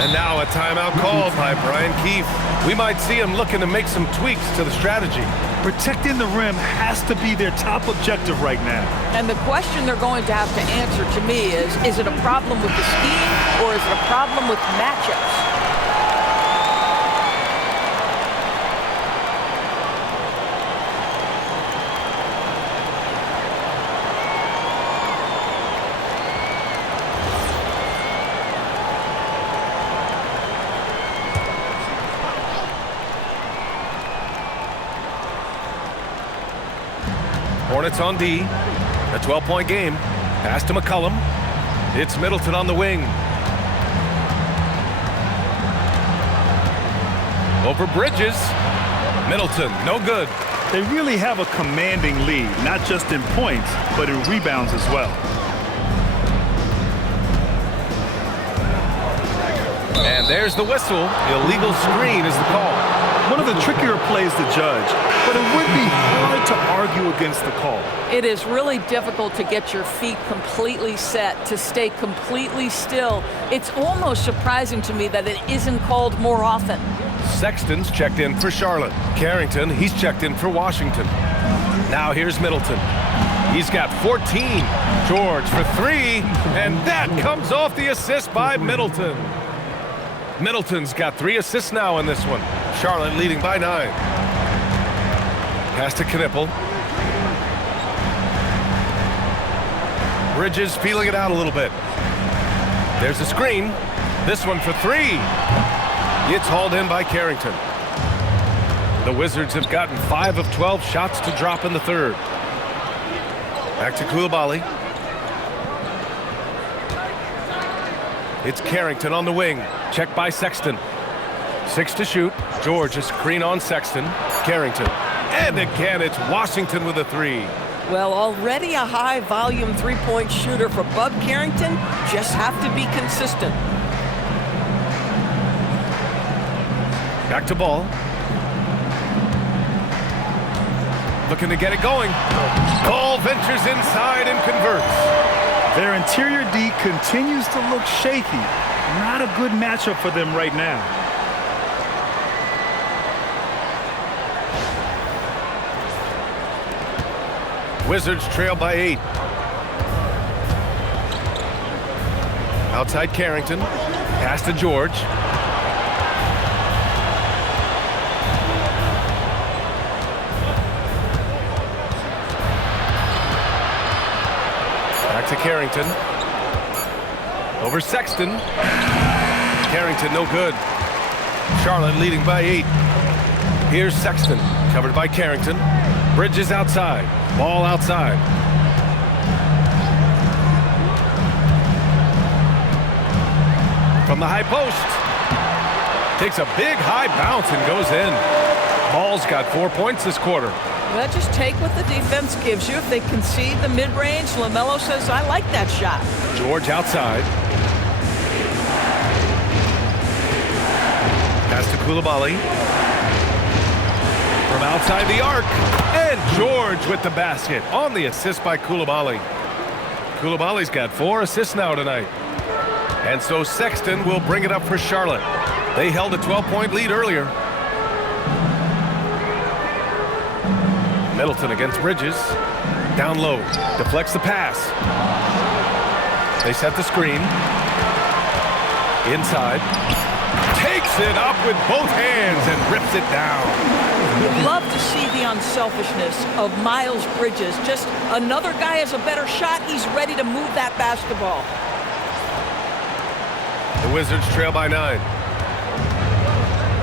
And now a timeout called by Brian Keefe. We might see him looking to make some tweaks to the strategy. Protecting the rim has to be their top objective right now. And the question they're going to have to answer to me is it a problem with the scheme or is it a problem with matchups? Hornets on D. A 12-point game. Pass to McCollum. It's Middleton on the wing. Over Bridges. Middleton, no good. They really have a commanding lead, not just in points, but in rebounds as well. And there's the whistle. Illegal screen is the call. One of the trickier plays to judge, but it would be hard to argue against the call. It is really difficult to get your feet completely set, to stay completely still. It's almost surprising to me that it isn't called more often. Sexton's checked in for Charlotte. Carrington, he's checked in for Washington. Now here's Middleton. He's got 14. George for 3, and that comes off the assist by Middleton. Middleton's got 3 assists now in this one. Charlotte leading by 9. Pass to Knipple. Bridges feeling it out a little bit. There's a screen. This one for 3. It's hauled in by Carrington. The Wizards have gotten 5 of 12 shots to drop in the third. Back to Coulibaly. It's Carrington on the wing. Checked by Sexton. 6 to shoot. George a screen on Sexton. Carrington. And again, it's Washington with a 3. Well, already a high-volume three-point shooter for Bub Carrington. Just have to be consistent. Back to Ball. Looking to get it going. Ball ventures inside and converts. Their interior D continues to look shaky. Not a good matchup for them right now. Wizards trail by 8. Outside Carrington. Pass to George. Back to Carrington. Over Sexton. Carrington no good. Charlotte leading by 8. Here's Sexton. Covered by Carrington. Bridges outside. Ball outside. From the high post. Takes a big high bounce and goes in. Ball's got 4 points this quarter. Well, just take what the defense gives you. If they concede the mid-range, LaMelo says, I like that shot. George outside. Pass to Coulibaly. From outside the arc. And George with the basket on the assist by Coulibaly. Coulibaly's got 4 assists now tonight. And so Sexton will bring it up for Charlotte. They held a 12-point lead earlier. Middleton against Bridges. Down low. Deflects the pass. They set the screen. Inside. Takes it up with both hands and rips it down. Love to see the unselfishness of Miles Bridges. Just another guy has a better shot. He's ready to move that basketball. The Wizards trail by 9.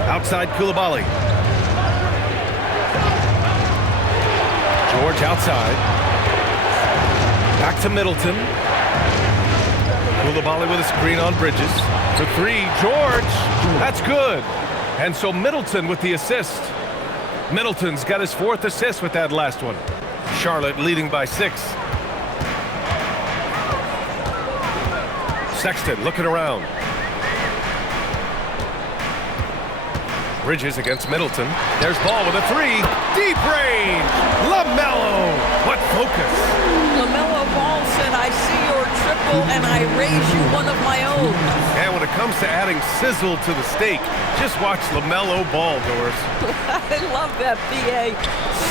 Outside Coulibaly. George outside. Back to Middleton. Coulibaly with a screen on Bridges. To 3, George. That's good. And so Middleton with the assist. Middleton's got his 4th assist with that last one. Charlotte leading by 6. Sexton looking around. Bridges against Middleton. There's Ball with a 3. Deep range. LaMelo. What focus. LaMelo Ball said, I see your triple and I raise you one of my own. And when it comes to adding sizzle to the steak, just watch LaMelo Ball, Doris. I love that, B.A.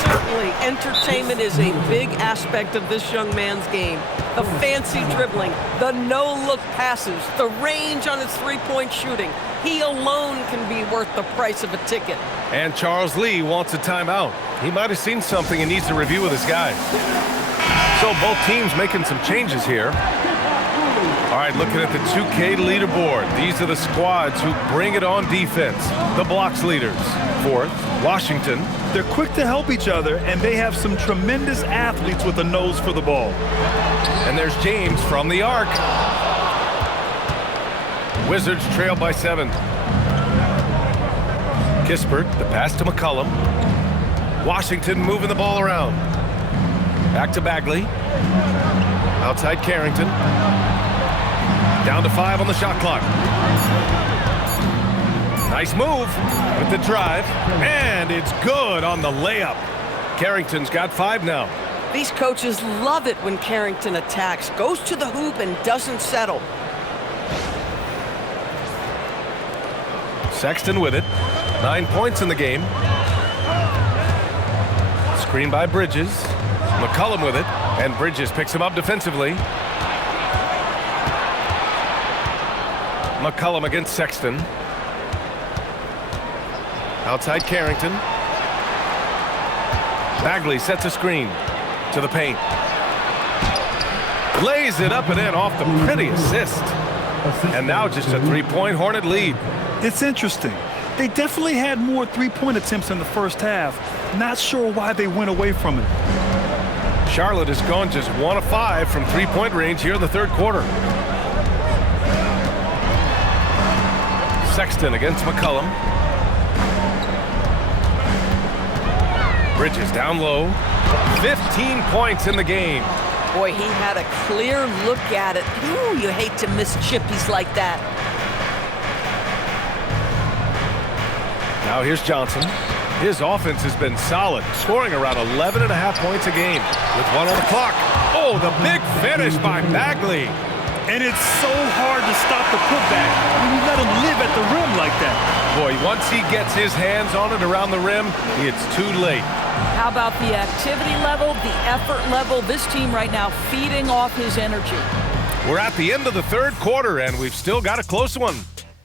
Certainly, entertainment is a big aspect of this young man's game. The fancy dribbling, the no-look passes, the range on his three-point shooting. He alone can be worth the price of a ticket. And Charles Lee wants a timeout. He might have seen something and needs to review with his guys. So both teams making some changes here. All right, looking at the 2K leaderboard. These are the squads who bring it on defense. The blocks leaders. 4th, Washington. They're quick to help each other, and they have some tremendous athletes with a nose for the ball. And there's James from the arc. Wizards trail by 7. Kispert, the pass to McCollum. Washington moving the ball around. Back to Bagley. Outside Carrington. Down to 5 on the shot clock. Nice move with the drive. And it's good on the layup. Carrington's got 5 now. These coaches love it when Carrington attacks, goes to the hoop and doesn't settle. Sexton with it. 9 points in the game. Screen by Bridges. McCollum with it. And Bridges picks him up defensively. McCollum against Sexton. Outside Carrington. Bagley sets a screen to the paint. Lays it up and in off the pretty assist. And now just a 3-point Hornet lead. It's interesting. They definitely had more three-point attempts in the first half. Not sure why they went away from it. Charlotte has gone just 1 of 5 from 3-point range here in the 3rd quarter. Sexton against McCollum. Bridges down low. 15 points in the game. Boy, he had a clear look at it. Ooh, you hate to miss chippies like that. Now here's Johnson. His offense has been solid, scoring around 11.5 points a game with 1 on the clock. Oh, the big finish by Bagley. And it's so hard to stop the putback when you let him live at the rim like that. Boy, once he gets his hands on it around the rim, it's too late. How about the activity level, the effort level? This team right now feeding off his energy. We're at the end of the 3rd quarter, and we've still got a close one.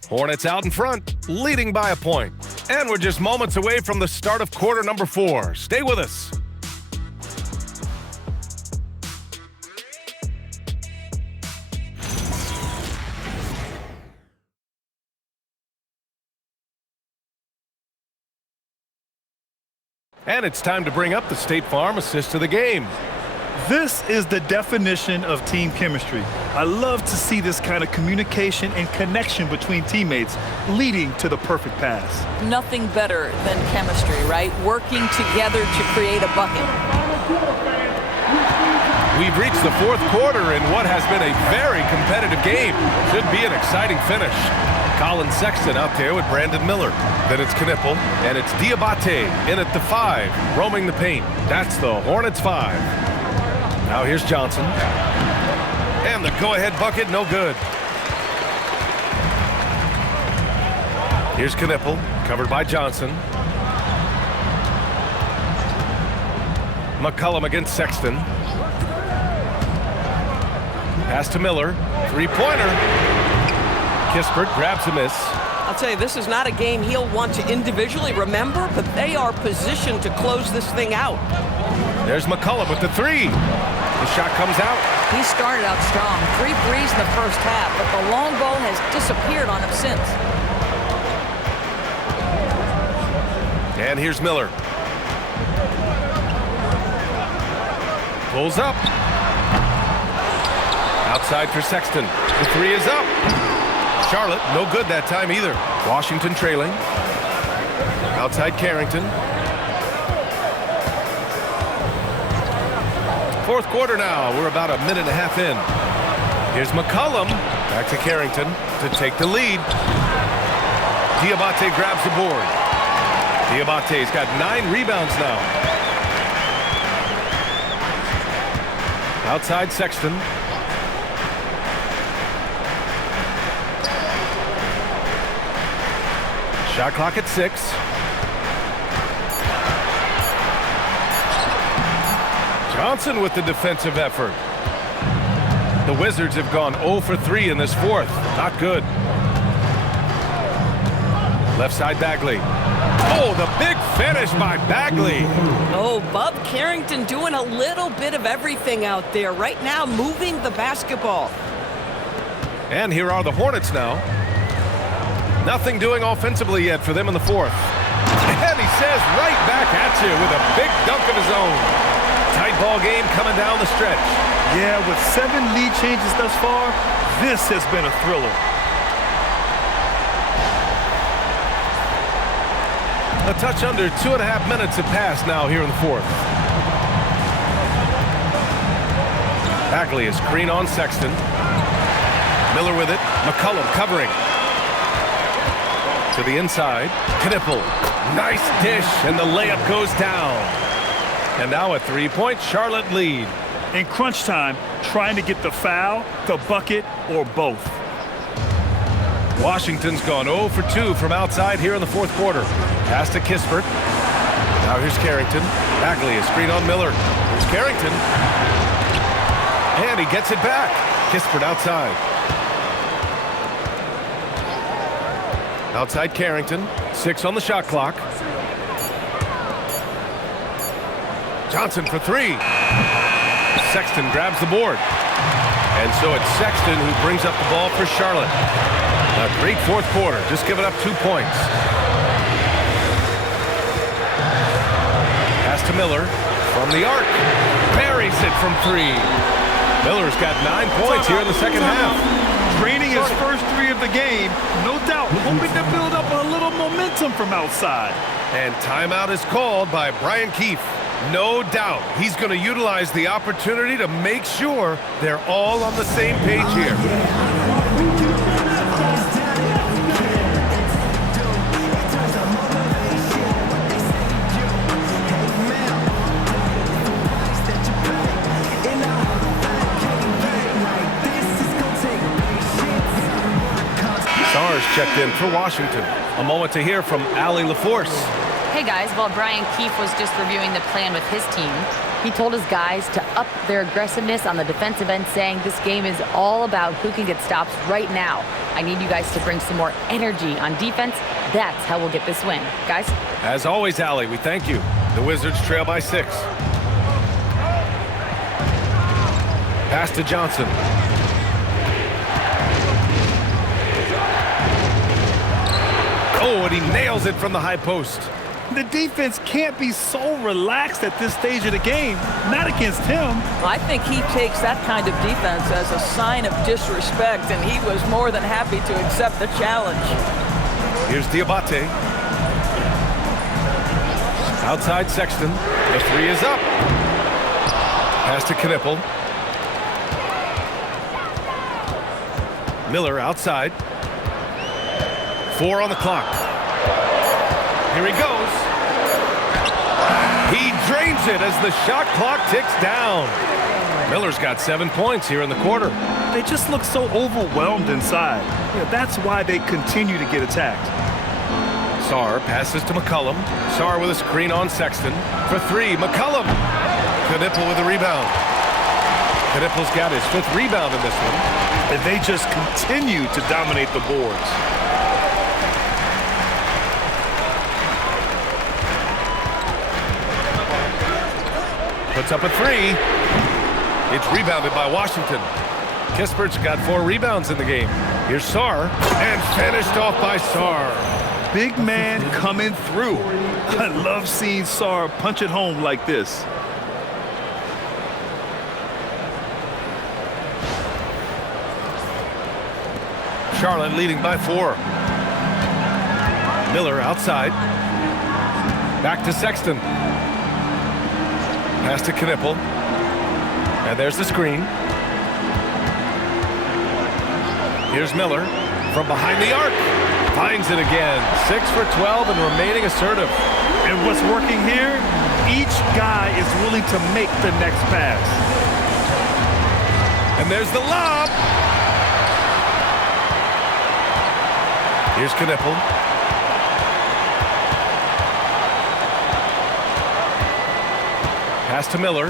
Hornets out in front, leading by a point. And we're just moments away from the start of quarter number 4. Stay with us. And it's time to bring up the State Farm assist of the game. This is the definition of team chemistry. I love to see this kind of communication and connection between teammates leading to the perfect pass. Nothing better than chemistry, right? Working together to create a bucket. We've reached the 4th quarter in what has been a very competitive game. Should be an exciting finish. Colin Sexton out there with Brandon Miller. Then it's Knipple, and it's Diabate in at the 5, roaming the paint. That's the Hornets 5. Now here's Johnson. And the go-ahead bucket, no good. Here's Knipple, covered by Johnson. McCollum against Sexton. Pass to Miller. 3-pointer. Kispert grabs a miss. I'll tell you, this is not a game he'll want to individually remember, but they are positioned to close this thing out. There's McCullough with the three. The shot comes out. He started out strong. 3 threes in the first half, but the long ball has disappeared on him since. And here's Miller. Pulls up. Outside for Sexton. The three is up. Charlotte, no good that time either. Washington trailing. Outside Carrington. Fourth quarter now. We're about a minute and a half in. Here's McCollum. Back to Carrington to take the lead. Diabate grabs the board. Diabate's got 9 rebounds now. Outside Sexton. Shot clock at 6. Johnson with the defensive effort. The Wizards have gone 0 for 3 in this fourth. Not good. Left side Bagley. Oh, the big finish by Bagley. Oh, Bub Carrington doing a little bit of everything out there. Right now, moving the basketball. And here are the Hornets now. Nothing doing offensively yet for them in the fourth. And he says right back at you with a big dunk of his own. Tight ball game coming down the stretch. Yeah, with 7 lead changes thus far, this has been a thriller. A touch under 2.5 minutes have passed now here in the fourth. Bagley is screen on Sexton. Miller with it. McCullum covering. To the inside. Knipple. Nice dish, and the layup goes down. And now a 3-point Charlotte lead. In crunch time, trying to get the foul, the bucket, or both. Washington's gone 0 for 2 from outside here in the fourth quarter. Pass to Kispert. Now here's Carrington. Bagley is screen on Miller. Here's Carrington. And he gets it back. Kispert outside. Outside Carrington. 6 on the shot clock. Johnson for 3. Sexton grabs the board. And so it's Sexton who brings up the ball for Charlotte. A great fourth quarter, just giving up 2 points. Pass to Miller from the arc. Buries it from 3. Miller's got 9 points here in the second half. Draining his first 3 of the game, no doubt, hoping to build up a little momentum from outside. And timeout is called by Brian Keefe. No doubt he's going to utilize the opportunity to make sure they're all on the same page here. Sarr's checked in for Washington. A moment to hear from Allie LaForce. Hey guys, while Brian Keefe was just reviewing the plan with his team, he told his guys to up their aggressiveness on the defensive end, saying this game is all about who can get stops right now. I need you guys to bring some more energy on defense. That's how we'll get this win. Guys? As always, Allie, we thank you. The Wizards trail by 6. Pass to Johnson. Oh, and he nails it from the high post. The defense can't be so relaxed at this stage of the game. Not against him. I think he takes that kind of defense as a sign of disrespect, and he was more than happy to accept the challenge. Here's Diabate. Outside Sexton. The 3 is up. Pass to Knipple. Miller outside. 4 on the clock. Here he goes. He drains it as the shot clock ticks down. Miller's got 7 points here in the quarter. They just look so overwhelmed inside. Yeah, that's why they continue to get attacked. Sarr passes to McCullum. Sarr with a screen on Sexton. For 3, McCullum. Knipple with a rebound. Knipple's got his 5th rebound in this one. And they just continue to dominate the boards. Puts up a three. It's rebounded by Washington. Kispert's got 4 rebounds in the game. Here's Sarr, and finished off by Sarr. Big man coming through. I love seeing Sarr punch it home like this. Charlotte leading by 4. Miller outside. Back to Sexton. Pass to Knipple. And there's the screen. Here's Miller from behind the arc. Finds it again. 6 for 12 and remaining assertive. And what's working here? Each guy is willing to make the next pass. And there's the lob. Here's Knipple. Pass to Miller.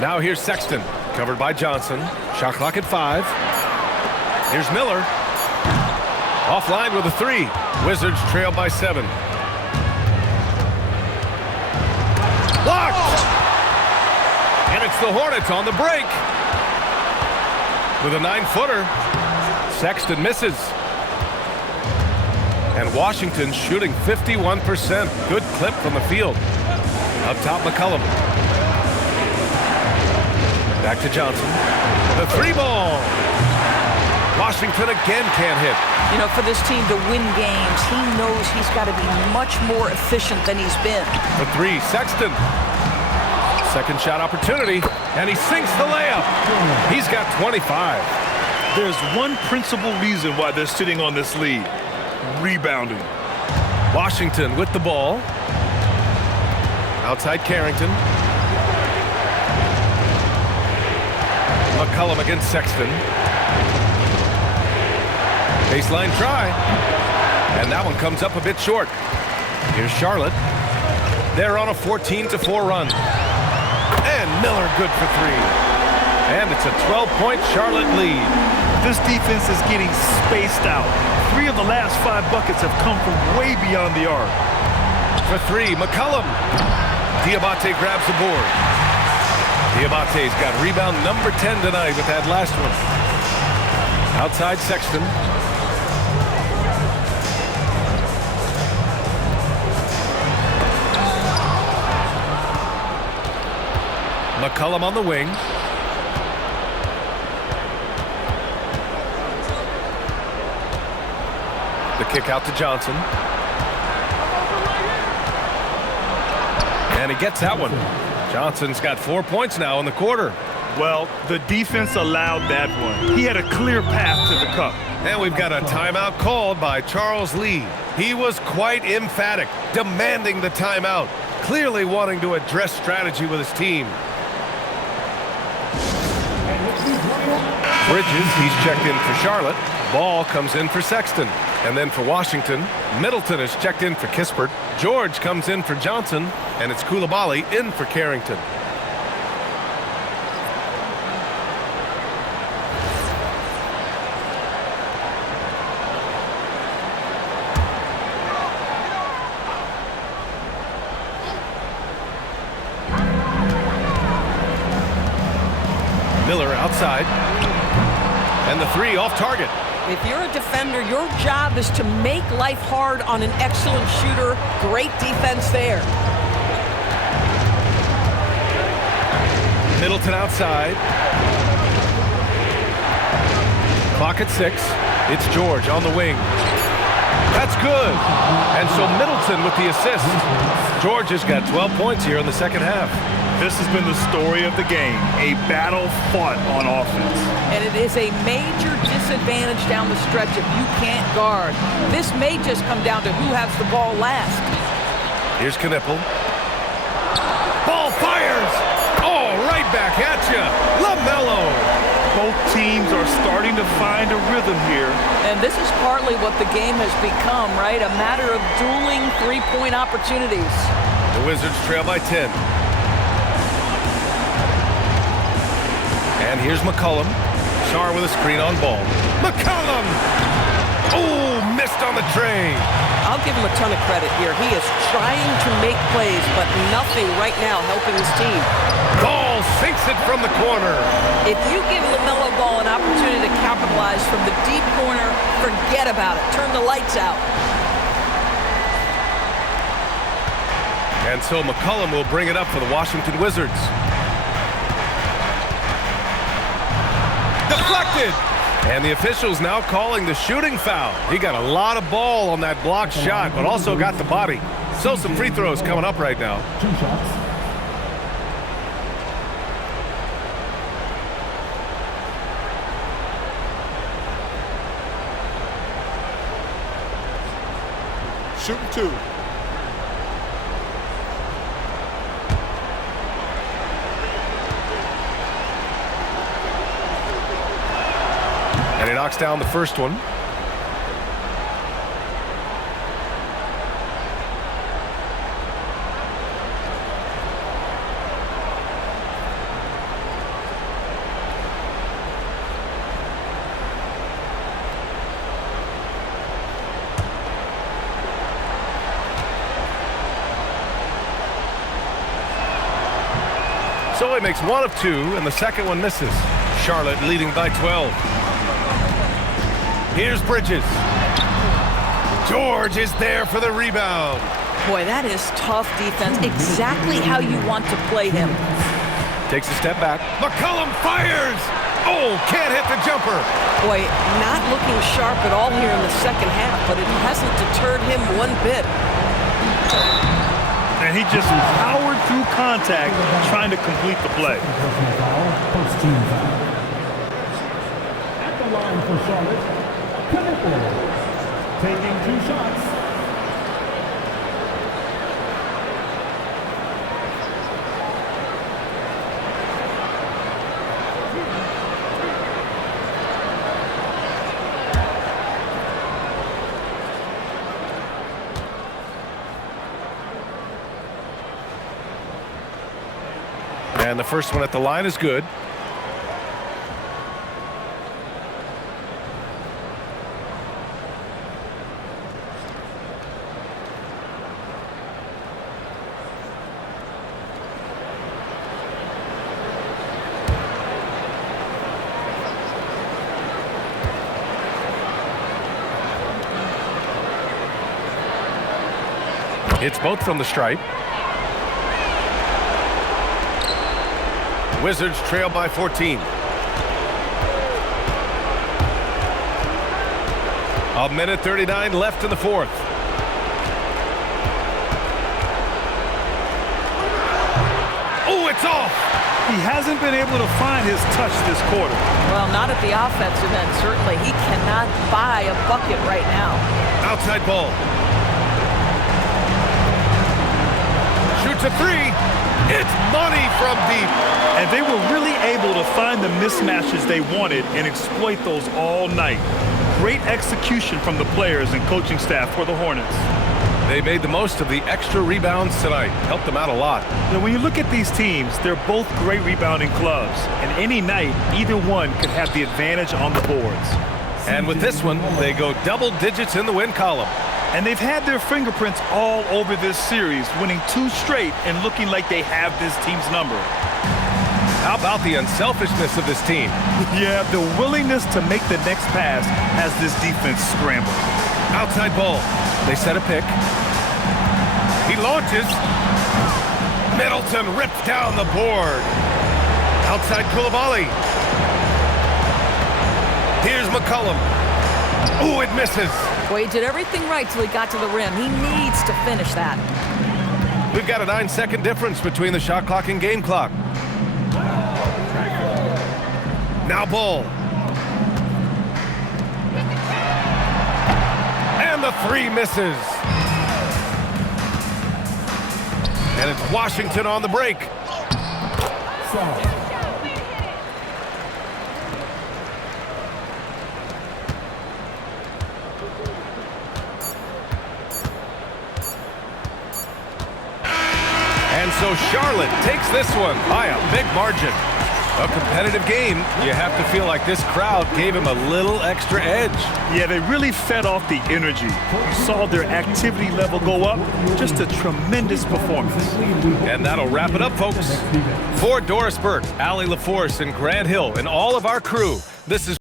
Now here's Sexton. Covered by Johnson. Shot clock at 5. Here's Miller. Offline with a 3. Wizards trail by 7. Blocked! And it's the Hornets on the break. With a 9-footer. Sexton misses. And Washington shooting 51%. Good clip from the field. Up top, McCollum. Back to Johnson. The 3-ball. Washington again can't hit. You know, for this team to win games, he knows he's got to be much more efficient than he's been. The 3, Sexton. Second shot opportunity, and he sinks the layup. He's got 25. There's one principal reason why they're sitting on this lead. Rebounding. Washington with the ball. Outside Carrington. McCollum against Sexton. Baseline try. And that one comes up a bit short. Here's Charlotte. They're on a 14-4 run. And Miller good for 3. And it's a 12-point Charlotte lead. This defense is getting spaced out. 3 of the last 5 buckets have come from way beyond the arc. For 3, McCollum. Diabate grabs the board. Diabate's got rebound number 10 tonight with that last one. Outside Sexton. McCollum on the wing. The kick out to Johnson. And he gets that one. Johnson's got 4 points now in the quarter. Well, the defense allowed that one. He had a clear path to the cup. And we've got a timeout called by Charles Lee. He was quite emphatic, demanding the timeout, clearly wanting to address strategy with his team. Bridges, he's checked in for Charlotte. Ball comes in for Sexton. And then for Washington, Middleton is checked in for Kispert. George comes in for Johnson, and it's Coulibaly in for Carrington. Miller outside. And the 3 off target. If you're a defender, your job is to make life hard on an excellent shooter. Great defense there. Middleton outside. Clock at 6. It's George on the wing. That's good. And so Middleton with the assist. George has got 12 points here in the second half. This has been the story of the game, a battle fought on offense. And it is a major disadvantage down the stretch if you can't guard. This may just come down to who has the ball last. Here's Knipple. Ball fires! Oh, right back at you. LaMelo. Both teams are starting to find a rhythm here. And this is partly what the game has become, right? A matter of dueling three-point opportunities. The Wizards trail by 10. And here's McCollum. Sarr with a screen on ball. McCollum! Oh, missed on the tray. I'll give him a ton of credit here. He is trying to make plays, but nothing right now helping his team. Ball sinks it from the corner. If you give LaMelo Ball an opportunity to capitalize from the deep corner, forget about it. Turn the lights out. And so McCollum will bring it up for the Washington Wizards. Deflected! And the officials now calling the shooting foul. He got a lot of ball on that blocked shot, but also got the body. So some free throws coming up right now. 2 shots. Shooting 2. And he knocks down the first one. So he makes 1 of 2, and the second one misses. Charlotte leading by 12. Here's Bridges. George is there for the rebound. Boy, that is tough defense. Exactly how you want to play him. Takes a step back. McCollum fires! Oh, can't hit the jumper. Boy, not looking sharp at all here in the second half, but it hasn't deterred him one bit. And he just powered through contact trying to complete the play. First team foul. At the line for Charlotte, taking 2 shots. And the first one at the line is good. It's both from the stripe. Wizards trail by 14. A minute 39 left in the fourth. Oh, it's off! He hasn't been able to find his touch this quarter. Well, not at the offensive end, certainly. He cannot buy a bucket right now. Outside ball. Shoots a 3. It's money from deep. And they were really able to find the mismatches they wanted and exploit those all night. Great execution from the players and coaching staff for the Hornets. They made the most of the extra rebounds tonight. Helped them out a lot. Now, when you look at these teams, they're both great rebounding clubs. And any night, either one could have the advantage on the boards. And with this one, they go double digits in the win column. And they've had their fingerprints all over this series, winning 2 straight and looking like they have this team's number. How about the unselfishness of this team? Yeah, the willingness to make the next pass has this defense scrambled. Outside ball. They set a pick. He launches. Middleton rips down the board. Outside Coulibaly. Here's McCollum. Ooh, it misses. Boy, he did everything right till he got to the rim. He needs to finish that. We've got a 9-second difference between the shot clock and game clock. Now Ball. And the 3 misses. And it's Washington on the break. And so Charlotte takes this one by a big margin. A competitive game, you have to feel like this crowd gave him a little extra edge. Yeah, they really fed off the energy. You saw their activity level go up. Just a tremendous performance. And that'll wrap it up, folks. For Doris Burke, Allie LaForce, and Grant Hill, and all of our crew, this is